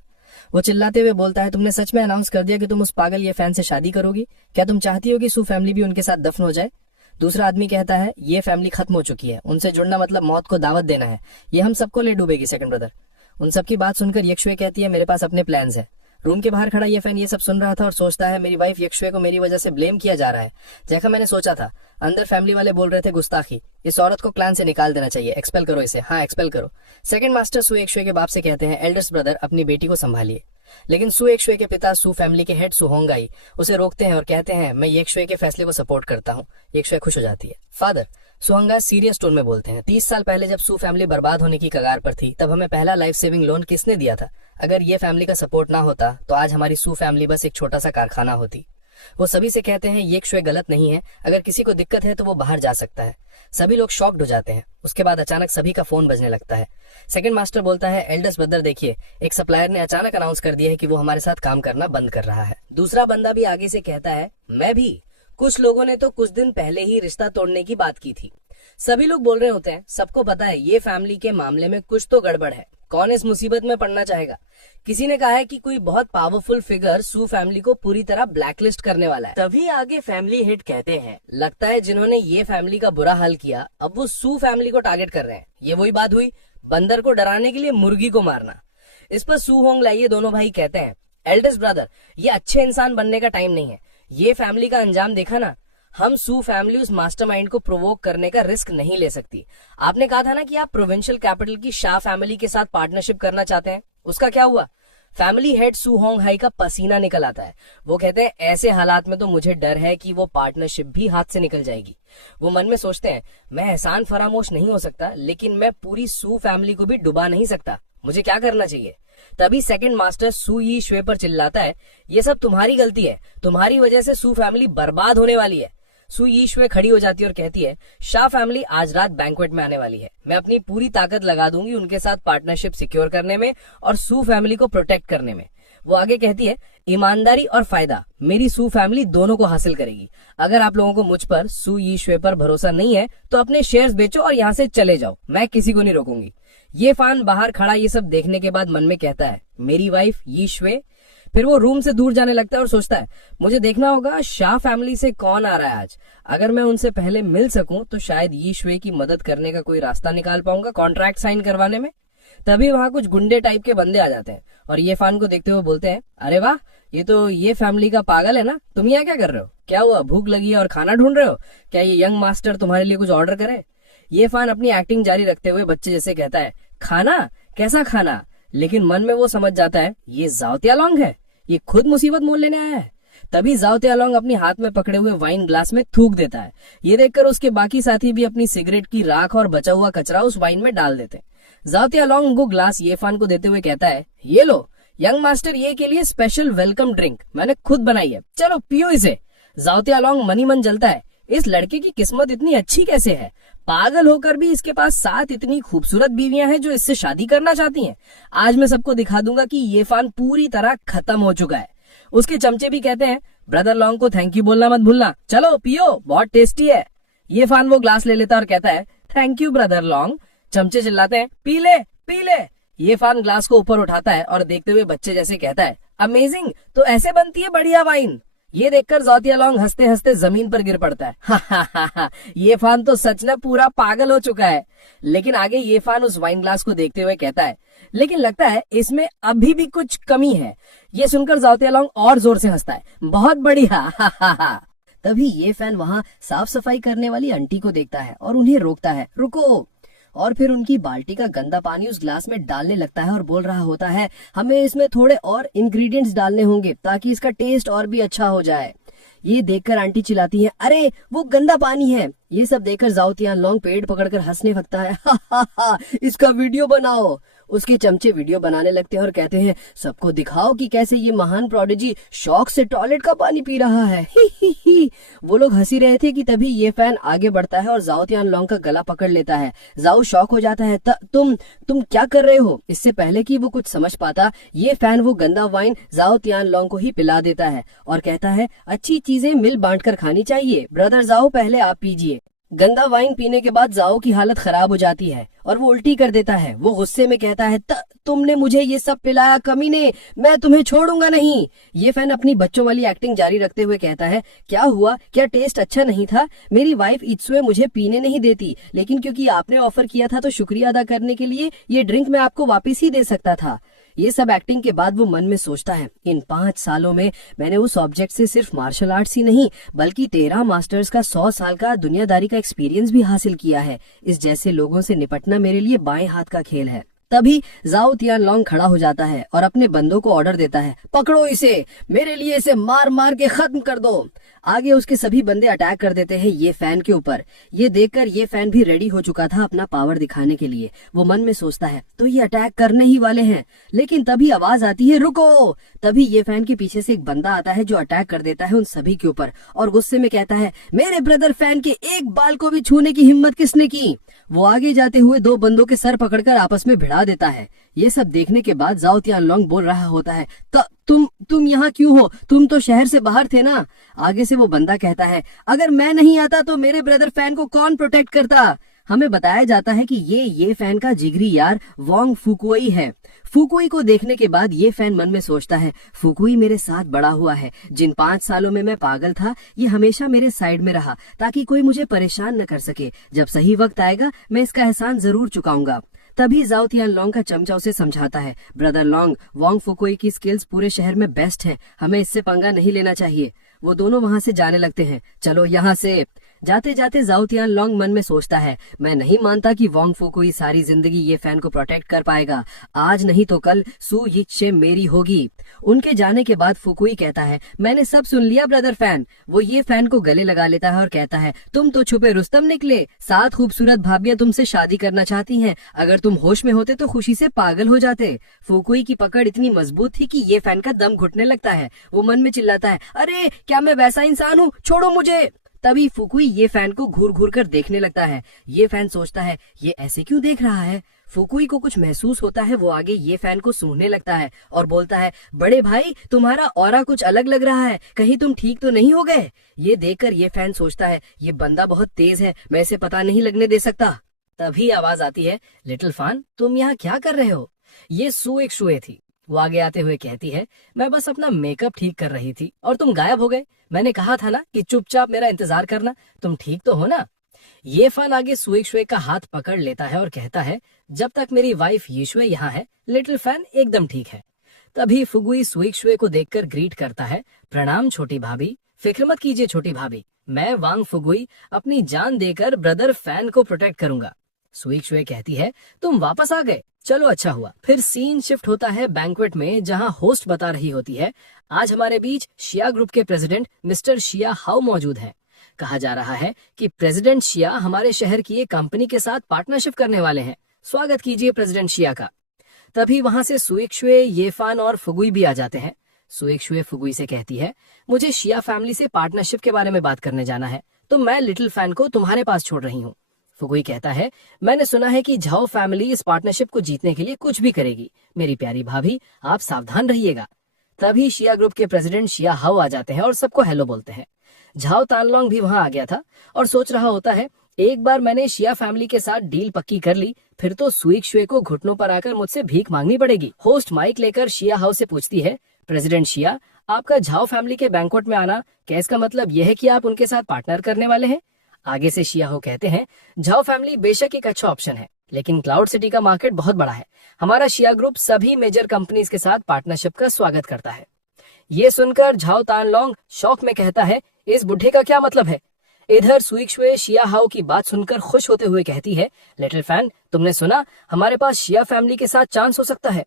वो चिल्लाते हुए बोलता है, तुमने सच में अनाउंस कर दिया कि तुम उस पागल ये फैन से शादी करोगी? क्या तुम चाहती हो कि सू फैमिली भी उनके साथ दफन हो जाए? दूसरा आदमी कहता है, ये फैमिली खत्म हो चुकी है, उनसे जुड़ना मतलब मौत को दावत देना है, ये हम सबको ले डूबेगी सेकंड ब्रदर। उन सबकी बात सुनकर यीक्सुए कहती है, मेरे पास अपने प्लान्स है। रूम के बाहर खड़ा ये फैन ये सब सुन रहा था और सोचता है, मेरी वाइफ यीक्सुए को मेरी वजह से ब्लेम किया जा रहा है। जैसा मैंने सोचा था। अंदर फैमिली वाले बोल रहे थे, गुस्ताखी, इस औरत को क्लान से निकाल देना चाहिए, एक्सपेल करो इसे। हाँ, एक्सपेल करो। सेकंड मास्टर सू यीक्सुए के बाप से कहते हैं, एल्डर्स ब्रदर अपनी बेटी को संभालिए। लेकिन सू यीक्सुए के पिता सू फैमिली के हेड सू होंगाई उसे रोकते हैं और कहते हैं, मैं यीक्सुए के फैसले को सपोर्ट करता हूँ। यीक्सुए खुश हो जाती है। फादर, सू होंगाई सीरियस टोन में बोलते हैं, 30 साल पहले जब सू फैमिली बर्बाद होने की कगार पर थी, तब हमें पहला लाइफ सेविंग लोन किसने दिया था? अगर ये फैमिली का सपोर्ट ना होता तो आज हमारी सू फैमिली बस एक छोटा सा कारखाना होती। वो सभी से कहते हैं ये श्वे गलत नहीं है, अगर किसी को दिक्कत है तो वो बाहर जा सकता है। सभी लोग शॉक्ड हो जाते हैं। उसके बाद अचानक सभी का फोन बजने लगता है। सेकंड मास्टर बोलता है, एल्डर्स ब्रदर देखिए, एक सप्लायर ने अचानक अनाउंस कर दिया है कि वो हमारे साथ काम करना बंद कर रहा है। दूसरा बंदा भी आगे से कहता है, मैं भी, कुछ लोगों ने तो कुछ दिन पहले ही रिश्ता तोड़ने की बात की थी। सभी लोग बोल रहे होते हैं, सबको पता है ये फैमिली के मामले में कुछ तो गड़बड़ है, कौन इस मुसीबत में पड़ना चाहेगा। किसी ने कहा है कि कोई बहुत पावरफुल फिगर सू फैमिली को पूरी तरह ब्लैकलिस्ट करने वाला है। तभी आगे फैमिली हेड कहते हैं, लगता है जिन्होंने ये फैमिली का बुरा हाल किया अब वो सू फैमिली को टारगेट कर रहे हैं। ये वही बात हुई, बंदर को डराने के लिए मुर्गी को मारना। इस पर सू होंग लाइए दोनों भाई कहते हैं, एल्डेस्ट ब्रदर, ये अच्छे इंसान बनने का टाइम नहीं है। ये फैमिली का अंजाम देखा ना, हम सू फैमिली उस मास्टरमाइंड को प्रोवोक करने का रिस्क नहीं ले सकती। आपने कहा था ना कि आप प्रोविंशियल कैपिटल की शाह फैमिली के साथ पार्टनरशिप करना चाहते हैं, उसका क्या हुआ? फैमिली हेड सू होंग हाई का पसीना निकल आता है। वो कहते हैं, ऐसे हालात में तो मुझे डर है कि वो पार्टनरशिप भी हाथ से निकल जाएगी। वो मन में सोचते हैं, मैं एहसान फरामोश नहीं हो सकता, लेकिन मैं पूरी सू फैमिली को भी डुबा नहीं सकता। मुझे क्या करना चाहिए? तभी सेकंड मास्टर सू यी श्वे पर चिल्लाता है, ये सब तुम्हारी गलती है, तुम्हारी वजह से सू फैमिली बर्बाद होने वाली है। सू यी श्वे खड़ी हो जाती है और कहती है, शाह फैमिली आज रात बैंक्वेट में आने वाली है, मैं अपनी पूरी ताकत लगा दूंगी उनके साथ पार्टनरशिप सिक्योर करने में और सू फैमिली को प्रोटेक्ट करने में। वो आगे कहती है, ईमानदारी और फायदा मेरी सू फैमिली दोनों को हासिल करेगी। अगर आप लोगों को मुझ पर, सू यी श्वे पर भरोसा नहीं है तो अपने शेयर्स बेचो और यहाँ से चले जाओ, मैं किसी को नहीं रोकूंगी। ये फान बाहर खड़ा ये सब देखने के बाद मन में कहता है, मेरी वाइफ यी श्वे। फिर वो रूम से दूर जाने लगता है और सोचता है, मुझे देखना होगा शाह फैमिली से कौन आ रहा है आज। अगर मैं उनसे पहले मिल सकूं तो शायद यी श्वे की मदद करने का कोई रास्ता निकाल पाऊंगा कॉन्ट्रैक्ट साइन करवाने में। तभी वहां कुछ गुंडे टाइप के बंदे आ जाते हैं और ये फान को देखते हुए बोलते हैं, अरे वाह, ये तो ये फैमिली का पागल है ना, तुम यहाँ क्या कर रहे हो? क्या हुआ, भूख लगी है और खाना ढूंढ रहे हो? क्या ये यंग मास्टर तुम्हारे लिए कुछ ऑर्डर करे? ये फान अपनी एक्टिंग जारी रखते हुए बच्चे जैसे कहता है, खाना? कैसा खाना? लेकिन मन में वो समझ जाता है, ये जाओ त्यालोंग है, ये खुद मुसीबत मोल लेने आया है। तभी जाओ त्यालोंग अपनी हाथ में पकड़े हुए वाइन ग्लास में थूक देता है। ये देखकर उसके बाकी साथी भी अपनी सिगरेट की राख और बचा हुआ कचरा उस वाइन में डाल देते हैं। जाओ त्यालोंग वो ग्लास ये फान को देते हुए कहता है, ये लो यंग मास्टर, ये के लिए स्पेशल वेलकम ड्रिंक मैंने खुद बनाई है, चलो पियो इसे। जाओ त्यालोंग मनी मन जलता है, इस लड़के की किस्मत इतनी अच्छी कैसे है? पागल होकर भी इसके पास 7 इतनी खूबसूरत बीवियां हैं जो इससे शादी करना चाहती हैं। आज मैं सबको दिखा दूंगा कि ये फान पूरी तरह खत्म हो चुका है। उसके चमचे भी कहते हैं, ब्रदर लॉन्ग को थैंक यू बोलना मत भूलना, चलो पियो, बहुत टेस्टी है। ये फान वो ग्लास ले लेता और कहता है, थैंक यू ब्रदर लॉन्ग। चमचे चिल्लाते हैं, पी ले पी ले। ये फान ग्लास को ऊपर उठाता है और देखते हुए बच्चे जैसे कहता है, अमेजिंग, तो ऐसे बनती है बढ़िया वाइन। ये देखकर जाओ त्यालोंग हंसते हंसते जमीन पर गिर पड़ता है। हा, ये फान तो सच में पूरा पागल हो चुका है। लेकिन आगे ये फान उस वाइन ग्लास को देखते हुए कहता है, लेकिन लगता है इसमें अभी भी कुछ कमी है। ये सुनकर जाओ त्यालोंग और जोर से हंसता है, बहुत बढ़िया। तभी ये फैन वहाँ साफ सफाई करने वाली आंटी को देखता है और उन्हें रोकता है, रुको। और फिर उनकी बाल्टी का गंदा पानी उस ग्लास में डालने लगता है और बोल रहा होता है, हमें इसमें थोड़े और इंग्रेडिएंट्स डालने होंगे ताकि इसका टेस्ट और भी अच्छा हो जाए। ये देखकर आंटी चिल्लाती है, अरे वो गंदा पानी है। ये सब देखकर जाओ त्यालोंग पेड़ पकड़कर हंसने लगता है, हा, इसका वीडियो बनाओ। उसके चमचे वीडियो बनाने लगते हैं और कहते हैं, सबको दिखाओ कि कैसे ये महान प्रोडिजी शौक से टॉयलेट का पानी पी रहा है। ही। वो लोग हंसी रहे थे कि तभी ये फैन आगे बढ़ता है और जाओ त्यालोंग का गला पकड़ लेता है। जाओ शौक हो जाता है, तुम क्या कर रहे हो? इससे पहले कि वो कुछ समझ पाता, ये फैन वो गंदा वाइन जाओ त्यालोंग को ही पिला देता है और कहता है, अच्छी चीजें मिल बांट कर खानी चाहिए, ब्रदर जाओ पहले आप पीजिए। गंदा वाइन पीने के बाद जाओ की हालत खराब हो जाती है और वो उल्टी कर देता है। वो गुस्से में कहता है, तुमने मुझे ये सब पिलाया कमीने, मैं तुम्हें छोड़ूंगा नहीं। ये फैन अपनी बच्चों वाली एक्टिंग जारी रखते हुए कहता है, क्या हुआ, क्या टेस्ट अच्छा नहीं था? मेरी वाइफ इत्सुए मुझे पीने नहीं देती, लेकिन क्योंकि आपने ऑफर किया था तो शुक्रिया अदा करने के लिए ये ड्रिंक मैं आपको वापस ही दे सकता था। ये सब एक्टिंग के बाद वो मन में सोचता है, इन 5 सालों में मैंने उस ऑब्जेक्ट से सिर्फ मार्शल आर्ट्स ही नहीं बल्कि 13 मास्टर्स का 100 साल का दुनियादारी का एक्सपीरियंस भी हासिल किया है। इस जैसे लोगों से निपटना मेरे लिए बाएं हाथ का खेल है। तभी जाओ त्यालोंग खड़ा हो जाता है और अपने बंदों को ऑर्डर देता है, पकड़ो इसे, मेरे लिए इसे मार मार के खत्म कर दो। आगे उसके सभी बंदे अटैक कर देते हैं ये फैन के ऊपर। ये देखकर ये फैन भी रेडी हो चुका था अपना पावर दिखाने के लिए। वो मन में सोचता है तो ये अटैक करने ही वाले हैं, लेकिन तभी आवाज आती है रुको। तभी ये फैन के पीछे से एक बंदा आता है जो अटैक कर देता है उन सभी के ऊपर और गुस्से में कहता है मेरे ब्रदर फैन के एक बाल को भी छूने की हिम्मत किसने की। वो आगे जाते हुए दो बंदों के सर पकड़कर आपस में भिड़ा देता है। ये सब देखने के बाद जाओ तियानलोंग बोल रहा होता है तुम यहाँ क्यों हो, तुम तो शहर से बाहर थे ना। आगे से वो बंदा कहता है अगर मैं नहीं आता तो मेरे ब्रदर फैन को कौन प्रोटेक्ट करता। हमें बताया जाता है कि ये फैन का जिगरी यार वोंग फुकुई है। फुकुई को देखने के बाद ये फैन मन में सोचता है फुकुई मेरे साथ बड़ा हुआ है, जिन 5 सालों में मैं पागल था ये हमेशा मेरे साइड में रहा ताकि कोई मुझे परेशान न कर सके। जब सही वक्त आएगा मैं इसका एहसान जरूर चुकाऊंगा। तभी जाओ तियानलोंग का चमचा उसे समझाता है ब्रदर लोंग, वोंग फुकुई की स्किल्स पूरे शहर में बेस्ट हैं, हमें इससे पंगा नहीं लेना चाहिए। वो दोनों वहां से जाने लगते हैं। चलो यहाँ से। जाते जाते जाओ तियानलोंग मन में सोचता है मैं नहीं मानता कि वोंग फुकुई सारी जिंदगी ये फैन को प्रोटेक्ट कर पाएगा। आज नहीं तो कल सु यिचे मेरी होगी। उनके जाने के बाद फुकुई कहता है मैंने सब सुन लिया ब्रदर फैन। वो ये फैन को गले लगा लेता है और कहता है तुम तो छुपे रुस्तम निकले, 7 खूबसूरत भाभियां तुमसे शादी करना चाहती हैं। अगर तुम होश में होते तो खुशी से पागल हो जाते। फुकुई की पकड़ इतनी मजबूत थी कि ये फैन का दम घुटने लगता है। वो मन में चिल्लाता है अरे क्या मैं वैसा इंसान हूँ, छोड़ो मुझे। तभी फुकुई ये फैन को घूर घूर कर देखने लगता है। ये फैन सोचता है ये ऐसे क्यों देख रहा है। फुकुई को कुछ महसूस होता है। वो आगे ये फैन को सूंघने लगता है और बोलता है बड़े भाई तुम्हारा ऑरा कुछ अलग लग रहा है, कहीं तुम ठीक तो नहीं हो गए। ये देखकर ये फैन सोचता है ये बंदा बहुत तेज है, मैं इसे पता नहीं लगने दे सकता। तभी आवाज आती है लिटिल फैन तुम यहाँ क्या कर रहे हो। ये सू एक शुए थी। वो आगे आते हुए कहती है मैं बस अपना मेकअप ठीक कर रही थी और तुम गायब हो गए। मैंने कहा था ना कि चुपचाप मेरा इंतजार करना, तुम ठीक तो हो ना। ये फन आगे सुएक शुए का हाथ पकड़ लेता है और कहता है जब तक मेरी वाइफ यीशुए यहाँ है लिटिल फैन एकदम ठीक है। तभी फुगुई सुएक शुए को देखकर ग्रीट करता है प्रणाम छोटी भाभी, फिक्र मत कीजिए छोटी भाभी, मैं वांग फुगुई अपनी जान देकर ब्रदर फैन को प्रोटेक्ट करूंगा। सुएक शुए कहती है तुम वापस आ गए, चलो अच्छा हुआ। फिर सीन शिफ्ट होता है बैंक्वेट में जहां होस्ट बता रही होती है आज हमारे बीच शिया ग्रुप के प्रेसिडेंट मिस्टर शिया हाउ मौजूद हैं। कहा जा रहा है कि प्रेसिडेंट शिया हमारे शहर की एक कंपनी के साथ पार्टनरशिप करने वाले हैं, स्वागत कीजिए प्रेसिडेंट शिया का। तभी वहां से सुएक शुए, येफान और फुगुई भी आ जाते हैं। सुएक शुए फुगुई से कहती है मुझे शिया फैमिली से पार्टनरशिप के बारे में बात करने जाना है, तो मैं लिटिल फैन को तुम्हारे पास छोड़ रही हूँ। फुगुई कहता है मैंने सुना है कि झाओ फैमिली इस पार्टनरशिप को जीतने के लिए कुछ भी करेगी। मेरी प्यारी भाभी आप सावधान रहिएगा। तभी शिया ग्रुप के प्रेसिडेंट शिया हाउ आ जाते हैं और सबको हेलो बोलते हैं। झाओ तानलोंग भी वहां आ गया था और सोच रहा होता है एक बार मैंने शिया फैमिली के साथ डील पक्की कर ली, फिर तो सुएक शुए को घुटनों पर आकर मुझसे भीख मांगनी पड़ेगी। होस्ट माइक लेकर शिया हाउ से पूछती है प्रेसिडेंट शिया आपका झाओ फैमिली के बैंक्वेट में आना, क्या इसका मतलब यह है कि आप उनके साथ पार्टनर करने वाले हैं। आगे से शिया हाउ कहते हैं झाओ फैमिली बेशक एक अच्छा ऑप्शन है, लेकिन क्लाउड सिटी का मार्केट बहुत बड़ा है। हमारा शिया ग्रुप सभी मेजर कंपनीज के साथ पार्टनरशिप का स्वागत करता है। ये सुनकर झाओ तानलोंग शौक में कहता है इस बुढ़े का क्या मतलब है। इधर सुएक शुए शिया हाउ की बात सुनकर खुश होते हुए कहती है लिटिल फैन तुमने सुना हमारे पास शिया फैमिली के साथ चांस हो सकता है।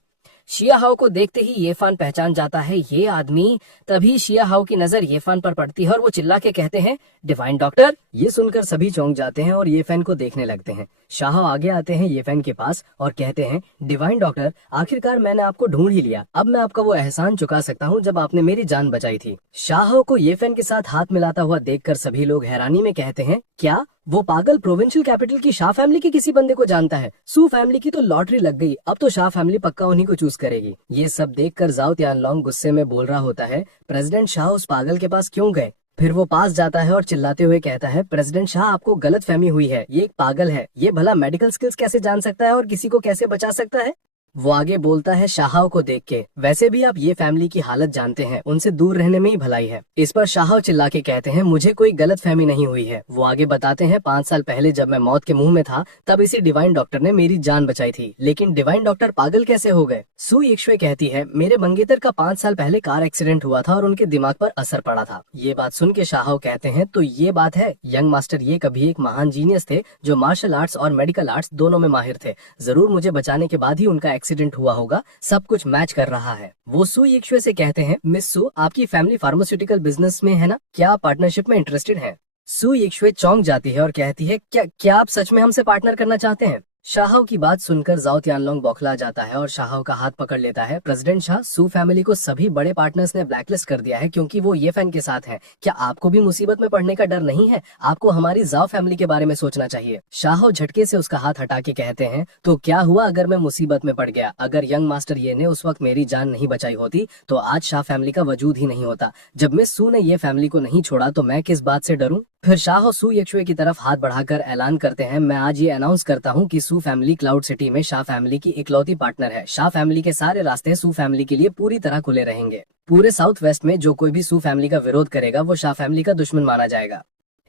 शिया हाउ को देखते ही येफान पहचान जाता है ये आदमी। तभी शिया हाउ की नजर येफान पर पड़ती है और वो चिल्ला के कहते हैं डिवाइन डॉक्टर। ये सुनकर सभी चौंक जाते हैं और येफान को देखने लगते हैं। शाह आगे आते हैं येफान के पास और कहते हैं डिवाइन डॉक्टर आखिरकार मैंने आपको ढूंढ ही लिया, अब मैं आपका वो एहसान चुका सकता हूँ जब आपने मेरी जान बचाई थी। शाह को येफान के साथ हाथ मिलाता हुआ देखकर सभी लोग हैरानी में कहते हैं क्या वो पागल प्रोविंशियल कैपिटल की शाह फैमिली के किसी बंदे को जानता है। सू फैमिली की तो लॉटरी लग गई, अब तो शाह फैमिली पक्का उन्हीं को चूज करेगी। ये सब देखकर जाओ तियानलोंग गुस्से में बोल रहा होता है प्रेसिडेंट शाह उस पागल के पास क्यों गए। फिर वो पास जाता है और चिल्लाते हुए कहता है प्रेसिडेंट शाह आपको गलत फहमी हुई है, ये एक पागल है, ये भला मेडिकल स्किल्स कैसे जान सकता है और किसी को कैसे बचा सकता है। वो आगे बोलता है शाहाव को देख के वैसे भी आप ये फैमिली की हालत जानते हैं, उनसे दूर रहने में ही भलाई है। इस पर शाहाव चिल्ला के कहते हैं मुझे कोई गलत फहमी नहीं हुई है। वो आगे बताते हैं 5 साल पहले जब मैं मौत के मुंह में था तब इसी डिवाइन डॉक्टर ने मेरी जान बचाई थी, लेकिन डिवाइन डॉक्टर पागल कैसे हो गए। सू यिक्शुए कहती है मेरे मंगेतर का 5 साल पहले कार एक्सीडेंट हुआ था और उनके दिमाग पर असर पड़ा था। ये बात सुन के शाहाव कहते हैं तो ये बात है यंग मास्टर, ये कभी एक महान जीनियस थे जो मार्शल आर्ट्स और मेडिकल आर्ट्स दोनों में माहिर थे। जरूर मुझे बचाने के बाद ही उनका एक्सीडेंट हुआ होगा, सब कुछ मैच कर रहा है। वो सू यिक्शुए से कहते हैं, मिस सू, आपकी फैमिली फार्मास्यूटिकल बिजनेस में है ना, क्या आप पार्टनरशिप में इंटरेस्टेड हैं? सू यिक्शुए चौंक जाती है और कहती है, क्या आप सच में हमसे पार्टनर करना चाहते हैं? शाहो की बात सुनकर जाओ तियानलोंग बौखला जाता है और शाहो का हाथ पकड़ लेता है। प्रेसिडेंट शाह, सू फैमिली को सभी बड़े पार्टनर्स ने ब्लैकलिस्ट कर दिया है क्योंकि वो ये फैन के साथ हैं। क्या आपको भी मुसीबत में पड़ने का डर नहीं है? आपको हमारी जाओ फैमिली के बारे में सोचना चाहिए। शाहो झटके से उसका हाथ हटा के कहते हैं, तो क्या हुआ अगर मैं मुसीबत में पड़ गया? अगर यंग मास्टर ये ने उस वक्त मेरी जान नहीं बचाई होती तो आज शाह फैमिली का वजूद ही नहीं होता। जब मिस सू ने ये फैमिली को नहीं छोड़ा तो मैं किस बात से डरूं? फिर शाह सू यिक्शुए की तरफ हाथ बढ़ाकर ऐलान करते हैं, मैं आज ये अनाउंस करता हूँ कि सू फैमिली क्लाउड सिटी में शाह फैमिली की इकलौती पार्टनर है। शाह फैमिली के सारे रास्ते सू फैमिली के लिए पूरी तरह खुले रहेंगे। पूरे साउथ वेस्ट में जो कोई भी सू फैमिली का विरोध करेगा वो शाह फैमिली का दुश्मन माना जाएगा।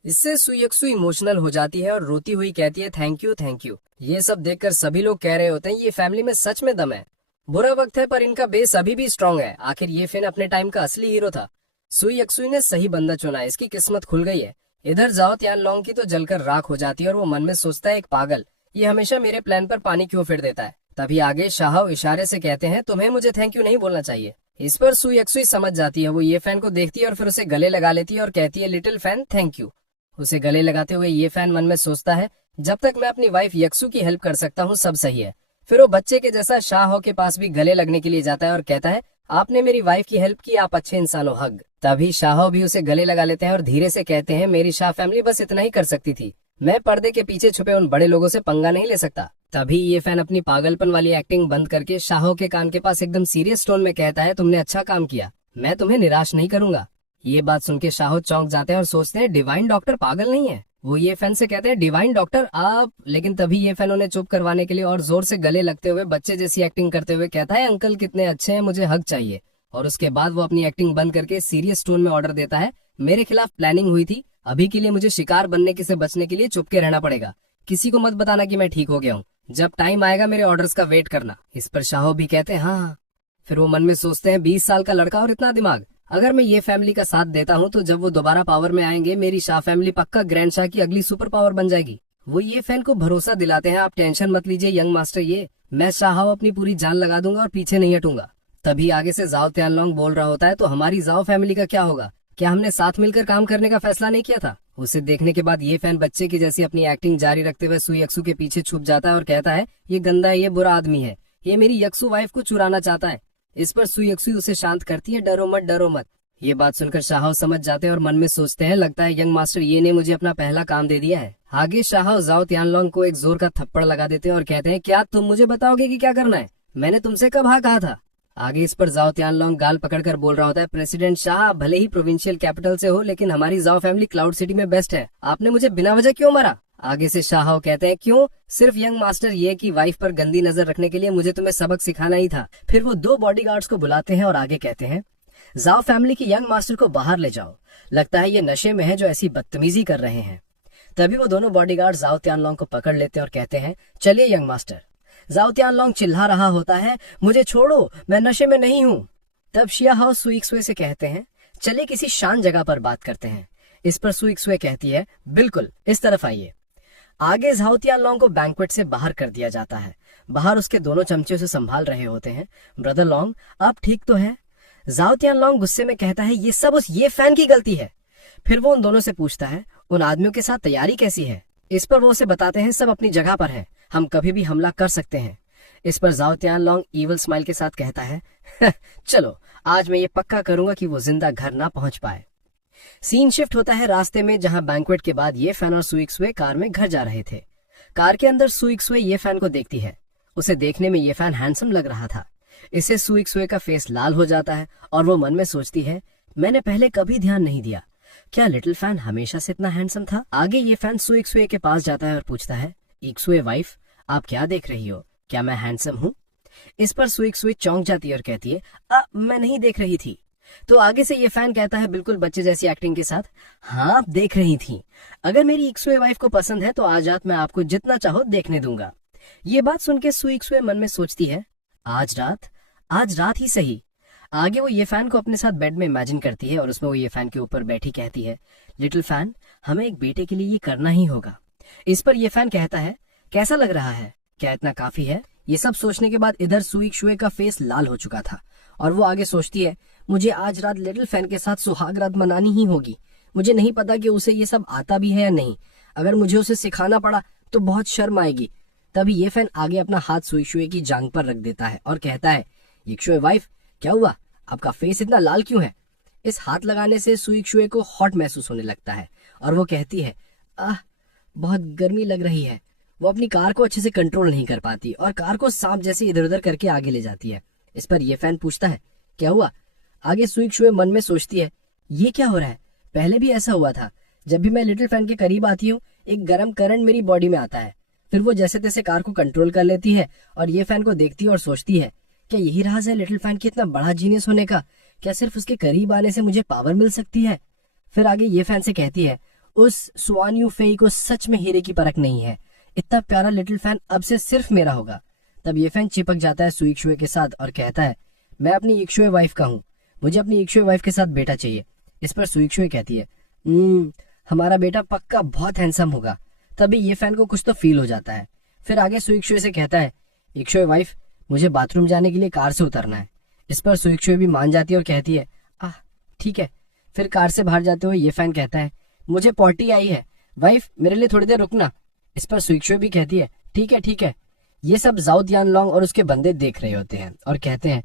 इससे सू यिक्शु इमोशनल हो जाती है और रोती हुई कहती है, थैंक यू थैंक यू। ये सब देखकर सभी लोग कह रहे होते हैं, ये फैमिली में सच में दम है। बुरा वक्त है पर इनका बेस अभी भी स्ट्रांग है। आखिर ये फिन अपने टाइम का असली हीरो था। सू यिक्शु ने सही बंदा चुना, इसकी किस्मत खुल गई है। इधर जाओ तियानलोंग की तो जलकर राख हो जाती है और वो मन में सोचता है, एक पागल, ये हमेशा मेरे प्लान पर पानी क्यों फिर देता है। तभी आगे शाह इशारे से कहते हैं, तुम्हें मुझे थैंक यू नहीं बोलना चाहिए। इस पर सू यिक्शु समझ जाती है। वो ये फैन को देखती है और फिर उसे गले लगा लेती है और कहती है, लिटिल फैन थैंक यू। उसे गले लगाते हुए ये फैन मन में सोचता है, जब तक मैं अपनी वाइफ यिक्शु की हेल्प कर सकता हूँ सब सही है। फिर वो बच्चे के जैसा शाह के पास भी गले लगने के लिए जाता है और कहता है, आपने मेरी वाइफ की हेल्प की, आप अच्छे इंसान हो, हग। तभी शाह भी उसे गले लगा लेते हैं और धीरे से कहते हैं, मेरी शाह फैमिली बस इतना ही कर सकती थी, मैं पर्दे के पीछे छुपे उन बड़े लोगों से पंगा नहीं ले सकता। तभी ये फैन अपनी पागलपन वाली एक्टिंग बंद करके शाह के कान के पास एकदम सीरियस टोन में कहता है, तुमने अच्छा काम किया, मैं तुम्हें निराश नहीं करूंगा। ये बात सुन के शाह चौंक जाते हैं और सोचते हैं, डिवाइन डॉक्टर पागल नहीं है। वो ये फैन से कहते हैं, डिवाइन डॉक्टर आप? लेकिन तभी ये फैन उन्हें चुप करवाने के लिए और जोर से गले लगते हुए बच्चे जैसी एक्टिंग करते हुए कहता है, अंकल कितने अच्छे हैं, मुझे हक चाहिए। और उसके बाद वो अपनी एक्टिंग बंद करके सीरियस टोन में ऑर्डर देता है, मेरे खिलाफ प्लानिंग हुई थी, अभी के लिए मुझे शिकार बनने के से बचने के लिए चुपके रहना पड़ेगा। किसी को मत बताना कि मैं ठीक हो गया हूँ। जब टाइम आएगा मेरे ऑर्डर्स का वेट करना। इस पर शाह भी कहते हैं, हाँ। फिर वो मन में सोचते हैं, 20 साल का लड़का और इतना दिमाग, अगर मैं ये फैमिली का साथ देता हूँ तो जब वो दोबारा पावर में आएंगे मेरी शाह फैमिली पक्का ग्रैंड शाह की अगली सुपर पावर बन जाएगी। वो ये फैन को भरोसा दिलाते हैं, आप टेंशन मत लीजिए यंग मास्टर, ये मैं शाह अपनी पूरी जान लगा दूंगा और पीछे नहीं हटूंगा। तभी आगे से जाओ तियानलोंग बोल रहा होता है, तो हमारी जाओ फैमिली का क्या होगा? क्या हमने साथ मिलकर काम करने का फैसला नहीं किया था? उसे देखने के बाद ये फैन बच्चे की जैसी अपनी एक्टिंग जारी रखते हुए सू यिक्शु के पीछे छुप जाता है और कहता है, ये गंदा है, ये बुरा आदमी है, ये मेरी यिक्शु वाइफ को चुराना चाहता है। इस पर सू यिक्शु उसे शांत करती है, डरो मत डरो मत। ये बात सुनकर शाह समझ जाते हैं और मन में सोचते हैं, लगता है यंग मास्टर ये ने मुझे अपना पहला काम दे दिया है। आगे शाह जाओ तियानलोंग को एक जोर का थप्पड़ लगा देते हैं और कहते हैं, क्या तुम मुझे बताओगे कि क्या करना है? मैंने तुमसे कब हाँ कहा था? आगे इस पर जाओ तियानलोंग गाल पकड़कर बोल रहा होता है, प्रेसिडेंट शाह भले ही प्रोविंशियल कैपिटल से हो लेकिन हमारी जाओ फैमिली क्लाउड सिटी में बेस्ट है, आपने मुझे बिना वजह क्यों मारा? आगे से शाह कहते हैं, क्यों? सिर्फ यंग मास्टर ये की वाइफ पर गंदी नजर रखने के लिए मुझे तुम्हें सबक सिखाना ही था। फिर वो 2 बॉडीगार्ड्स को बुलाते हैं और आगे कहते हैं, जाओ फैमिली की यंग मास्टर को बाहर ले जाओ, लगता है ये नशे में है जो ऐसी बदतमीजी कर रहे हैं। तभी वो दोनों बॉडीगार्ड जाओ तियानलोंग को पकड़ लेते हैं और कहते हैं, चलिए यंग मास्टर। जाओ तियानलोंग चिल्ला रहा होता है, मुझे छोड़ो, मैं नशे में नहीं हूँ। तब शिया हाउ सू यिक्शुए से कहते हैं, चलिए किसी शांत जगह पर बात करते हैं। इस पर सू यिक्शुए कहती है, बिल्कुल, इस तरफ आइए। आगे जाओ तियानलोंग को बैंक्वेट से बाहर कर दिया जाता है। बाहर उसके दोनों चमचे उसे संभाल रहे होते हैं। ब्रदर लॉन्ग, आप ठीक तो है? जाओ तियानलोंग गुस्से में कहता है, ये सब उस ये फैन की गलती है। फिर वो उन दोनों से पूछता है, उन आदमियों के साथ तैयारी कैसी है? इस पर वो उसे बताते हैं, सब अपनी जगह पर है, हम कभी भी हमला कर सकते हैं। इस पर जाओ तियानलोंग ईवल स्माइल के साथ कहता है, चलो आज मैं ये पक्का करूंगा कि वो जिंदा घर ना पहुंच पाए। सीन शिफ्ट होता है रास्ते में, जहां बैंक्वेट के बाद ये फैन और सू यिक्शुए कार में घर जा रहे थे। कार के अंदर सू यिक्शुए ये फैन को देखती है। उसे देखने में ये फैन हैंडसम लग रहा था। इससे सू यिक्शुए का फेस लाल हो जाता है और वो मन में सोचती है, मैंने पहले कभी ध्यान नहीं दिया, क्या लिटिल फैन हमेशा से इतना हैंडसम था? आगे ये फैन सू यिक्शुए के पास जाता है और पूछता है, यिक्शुए वाइफ, आप क्या देख रही हो, क्या मैं हैंडसम हूँ? इस पर सू यिक्शुए चौंक जाती है और कहती है, मैं नहीं देख रही थी। तो आगे से ये फैन कहता है बिल्कुल बच्चे जैसी एक्टिंग के साथ, हाँ आप देख रही थी, अगर मेरी यिक्शुए वाइफ को पसंद है तो आज रात मैं आपको जितना चाहो देखने दूंगा। ये बात सुन के सू यिक्शुए मन में सोचती है, आज रात ही सही। आगे वो ये फैन को अपने साथ बेड में इमेजिन करती है और उसमें वो ये फैन के ऊपर बैठी कहती है, लिटिल फैन, हमें एक बेटे के लिए ये करना ही होगा। इस पर ये फैन कहता है, कैसा लग रहा है, क्या इतना काफी है? ये सब सोचने के बाद इधर सुई शुए का फेस लाल हो चुका था और वो आगे सोचती है, मुझे आज रात लिटिल फैन के साथ सुहाग रात मनानी ही होगी। मुझे नहीं पता कि उसे ये सब आता भी है या नहीं। अगर मुझे उसे सिखाना पड़ा तो बहुत शर्म आएगी। तभी ये फैन आगे अपना हाथ सुई शुए की जांघ पर रख देता है और कहता है, यिक्शुए वाइफ, क्या हुआ? आपका फेस इतना लाल क्यों है? इस हाथ लगाने से सुई शुए को हॉट महसूस होने लगता है और वो कहती है, बहुत गर्मी लग रही है। वो अपनी कार को अच्छे से कंट्रोल नहीं कर पाती और कार को सांप जैसे इधर उधर करके आगे ले जाती है। इस पर ये फैन पूछता है, क्या हुआ? आगे सुई शुए मन में सोचती है, ये क्या हो रहा है? पहले भी ऐसा हुआ था। जब भी मैं लिटिल फैन के करीब आती हूँ, एक गर्म करंट मेरी बॉडी में आता है। फिर वो जैसे तैसे कार को कंट्रोल कर लेती है और ये फैन को देखती है और सोचती है, क्या यही राज है लिटिल फैन की इतना बड़ा जीनियस होने का? क्या सिर्फ उसके करीब आने से मुझे पावर मिल सकती है? फिर आगे ये फैन से कहती है, उस स्वान यू फेई को सच में हीरे की परख नहीं है। इतना प्यारा लिटिल फैन अब से सिर्फ मेरा होगा। तब ये फैन चिपक जाता है सुई शुए के साथ और कहता है, मैं अपनी यिक्शुए वाइफ का हूँ, मुझे अपनी यिक्शुए वाइफ के साथ बेटा चाहिए। इस पर सुई शुए कहती है, हमारा बेटा पक्का बहुत हैंडसम होगा। तभी ये फैन को कुछ तो फील हो जाता है। फिर आगे सुई शुए से कहता है, यिक्शुए वाइफ, मुझे बाथरूम जाने के लिए कार से उतरना है। इस पर सुई शुए भी मान जाती है और कहती है, ठीक है। फिर कार से बाहर जाते हुए ये फैन कहता है, मुझे पॉटी आई है वाइफ, मेरे लिए थोड़ी देर रुकना। इस पर सुई शुए भी कहती है, ठीक है। ये सब जाओ तियानलोंग और उसके बंदे देख रहे होते हैं और कहते हैं,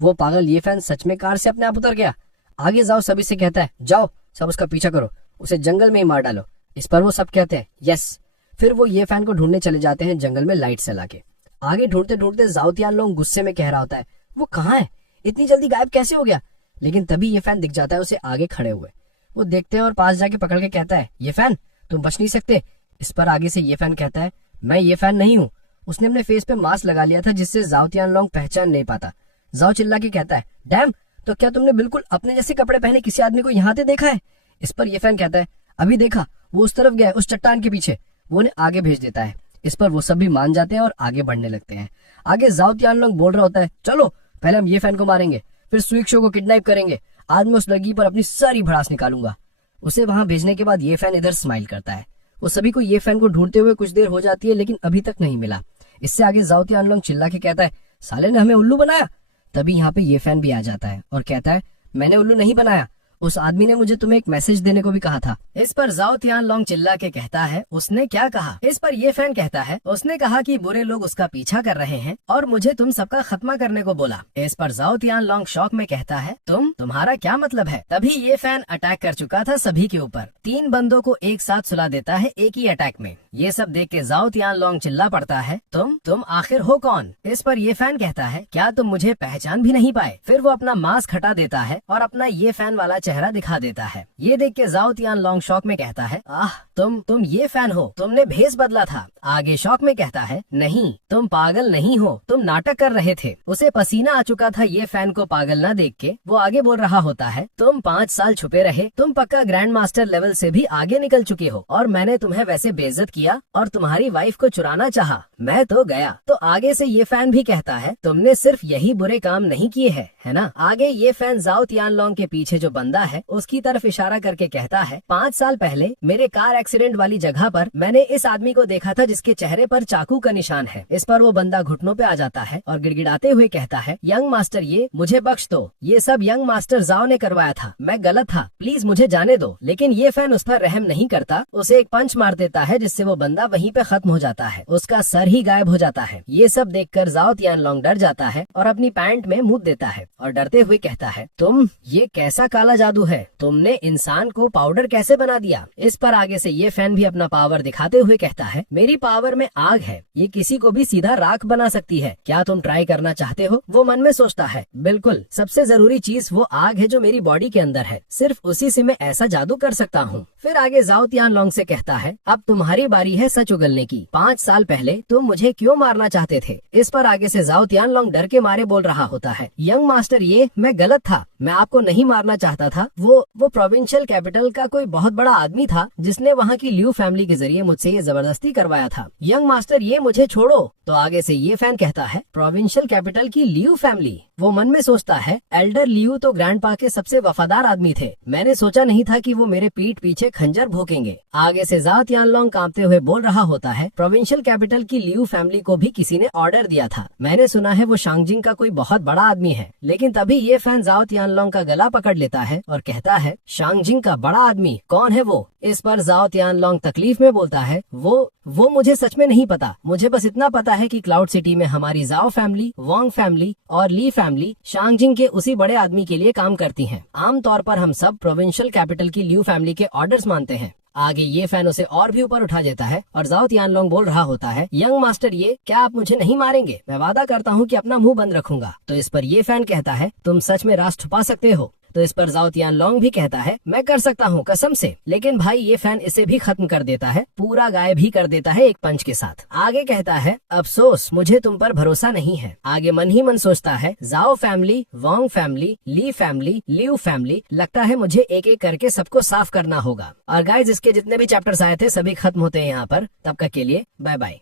वो पागल ये फैन सच में कार से अपने आप उतर गया। आगे जाओ सभी से कहता है, जाओ सब उसका पीछा करो, उसे जंगल में ही मार डालो। इस पर वो सब कहते हैं, यस। फिर वो ये फैन को ढूंढने चले जाते हैं जंगल में लाइट जला के। आगे ढूंढते ढूंढते जाओ तियानलोंग गुस्से में कह रहा होता है, वो कहाँ है? इतनी जल्दी गायब कैसे हो गया? लेकिन तभी ये फैन दिख जाता है उसे आगे खड़े हुए। वो देखते हैं और पास जाके पकड़ के कहता है, ये फैन तुम बच नहीं सकते। इस पर आगे से ये फैन कहता है, मैं ये फैन नहीं हूँ। उसने अपने फेस पे मास्क लगा लिया था जिससे जाओ तियानलोंग पहचान नहीं पाता। जाओ चिल्ला के कहता है, डैम, तो क्या तुमने बिल्कुल अपने जैसे कपड़े पहने किसी आदमी को यहाँ से देखा है? इस पर ये फैन कहता है, अभी देखा, वो उस तरफ गया है, उस चट्टान के पीछे। वो उन्हें आगे भेज देता है। इस पर वो सब भी मान जाते हैं और आगे बढ़ने लगते हैं। आगे जाओ तियानलोंग बोल रहा होता है, चलो पहले हम ये फैन को मारेंगे, फिर सुई शुए को किडनैप करेंगे। आज मैं उस लड़की पर अपनी सारी भड़ास निकालूंगा। उसे वहां भेजने के बाद ये फैन इधर स्माइल करता है। वो सभी को ये फैन को ढूंढते हुए कुछ देर हो जाती है लेकिन अभी तक नहीं मिला। इससे आगे जाओ तियानलोंग चिल्ला के कहता है, साले ने हमें उल्लू बनाया। तभी यहाँ पे ये फैन भी आ जाता है और कहता है, मैंने उल्लू नहीं बनाया, उस आदमी ने मुझे तुम्हें एक मैसेज देने को भी कहा था। इस पर जाओ तियानलोंग चिल्ला के कहता है, उसने क्या कहा? इस पर ये फैन कहता है, उसने कहा कि बुरे लोग उसका पीछा कर रहे हैं और मुझे तुम सबका खात्मा करने को बोला। इस पर जाओ तियानलोंग शौक में कहता है, तुम्हारा क्या मतलब है? तभी ये फैन अटैक कर चुका था सभी के ऊपर। 3 बंदों को एक साथ सुला देता है एक ही अटैक में। ये सब देख के जाओ तियानलोंग चिल्ला पड़ता है, तुम आखिर हो कौन? इस पर ये फैन कहता है, क्या तुम मुझे पहचान भी नहीं पाए? फिर वो अपना मास्क हटा देता है और अपना ये फैन वाला चेहरा दिखा देता है। ये देख के जाओ तियानलोंग शौक में कहता है, तुम ये फैन हो, तुमने भेस बदला था। आगे शौक में कहता है, नहीं, तुम पागल नहीं हो, तुम नाटक कर रहे थे। उसे पसीना आ चुका था ये फैन को पागल ना देख के। वो आगे बोल रहा होता है, तुम 5 साल छुपे रहे, तुम पक्का ग्रैंड मास्टर लेवल से भी आगे निकल चुके हो और मैंने तुम्हें वैसे बेइज्जत किया और तुम्हारी वाइफ को चुराना चाहा, मैं तो गया। तो आगे से ये फैन भी कहता है, तुमने सिर्फ यही बुरे काम नहीं किए हैं, है ना? आगे ये फैन जाओ तियानलोंग के पीछे जो बंदा है उसकी तरफ इशारा करके कहता है, 5 साल पहले मेरे कार एक्सीडेंट वाली जगह पर मैंने इस आदमी को देखा था जिसके चेहरे पर चाकू का निशान है। इस पर वो बंदा घुटनों पे आ जाता है और गिड़गिड़ाते हुए कहता है, यंग मास्टर, ये मुझे बख्श दो, ये सब यंग मास्टर जाओ ने करवाया था, मैं गलत था, प्लीज मुझे जाने दो। लेकिन ये फैन उस पर रहम नहीं करता, उसे एक पंच मार देता है जिससे वो बंदा वहीं पे खत्म हो जाता है, उसका सर ही गायब हो जाता है। ये सब देखकर जाओ तियानलोंग डर जाता है और अपनी पैंट में मुँह देता है और डरते हुए कहता है, ये कैसा काला जादू है? तुमने इंसान को पाउडर कैसे बना दिया? इस पर आगे से ये फैन भी अपना पावर दिखाते हुए कहता है, मेरी पावर में आग है, ये किसी को भी सीधा राख बना सकती है, क्या तुम ट्राई करना चाहते हो? वो मन में सोचता है, बिल्कुल, सबसे जरूरी चीज वो आग है जो मेरी बॉडी के अंदर है, सिर्फ उसी से मैं ऐसा जादू कर सकता हूँ। फिर आगे जाओ तियानलोंग से कहता है, अब तुम्हारी बारी है सच उगलने की। 5 साल पहले तुम मुझे क्यों मारना चाहते थे? इस पर आगे से जाओ तियानलोंग डर के मारे बोल रहा होता है, यंग मास्टर, ये मैं गलत था, मैं आपको नहीं मारना चाहता था। वो प्रोविंशियल कैपिटल का कोई बहुत बड़ा आदमी था जिसने वहाँ की लियू फैमिली के जरिए मुझसे ये जबरदस्ती करवाया था। यंग मास्टर, ये मुझे छोड़ो। तो आगे से ये फैन कहता है, प्रोविंशियल कैपिटल की लियू फैमिली। वो मन में सोचता है, एल्डर लियू तो ग्रैंडपा के सबसे वफादार आदमी थे। मैंने सोचा नहीं था कि वो मेरे पीठ पीछे खंजर भोंकेंगे। आगे से जाओ तियानलोंग कांपते हुए बोल रहा होता है, प्रोविंशियल कैपिटल की लियू फैमिली को भी किसी ने ऑर्डर दिया था। मैंने सुना है वो शांगजिंग का कोई बहुत बड़ा आदमी है। लेकिन तभी ये फैन जाओ तियानलोंग का गला पकड़ लेता है और कहता है, शांगजिंग का बड़ा आदमी कौन है वो? इस पर जाओ तियानलोंग तकलीफ में बोलता है, वो मुझे सच में नहीं पता। मुझे बस इतना पता है कि क्लाउड सिटी में हमारी जाओ फैमिली, वांग फैमिली और ली फैमिली शांगजिंग के उसी बड़े आदमी के लिए काम करती हैं। आमतौर पर हम सब प्रोविंशियल कैपिटल की लियू फैमिली के ऑर्डर्स मानते हैं। आगे ये फैन उसे और भी ऊपर उठा देता है और जाओ तियानलोंग बोल रहा होता है, यंग मास्टर, ये क्या आप मुझे नहीं मारेंगे? मैं वादा करता हूँ कि अपना मुंह बंद रखूंगा। तो इस पर ये फैन कहता है, तुम सच में राज छुपा सकते हो? तो इस पर जाओ तियानलोंग भी कहता है, मैं कर सकता हूँ कसम से। लेकिन भाई ये फैन इसे भी खत्म कर देता है, पूरा गायब भी कर देता है एक पंच के साथ। आगे कहता है, अफसोस, मुझे तुम पर भरोसा नहीं है। आगे मन ही मन सोचता है, जाओ फैमिली, वांग फैमिली, ली फैमिली, लियू फैमिली, लगता है मुझे एक एक करके सबको साफ करना होगा। और गाइज, इसके जितने भी चैप्टर्स आए थे सभी खत्म होते हैं यहाँ पर। तब तक के लिए बाय बाय।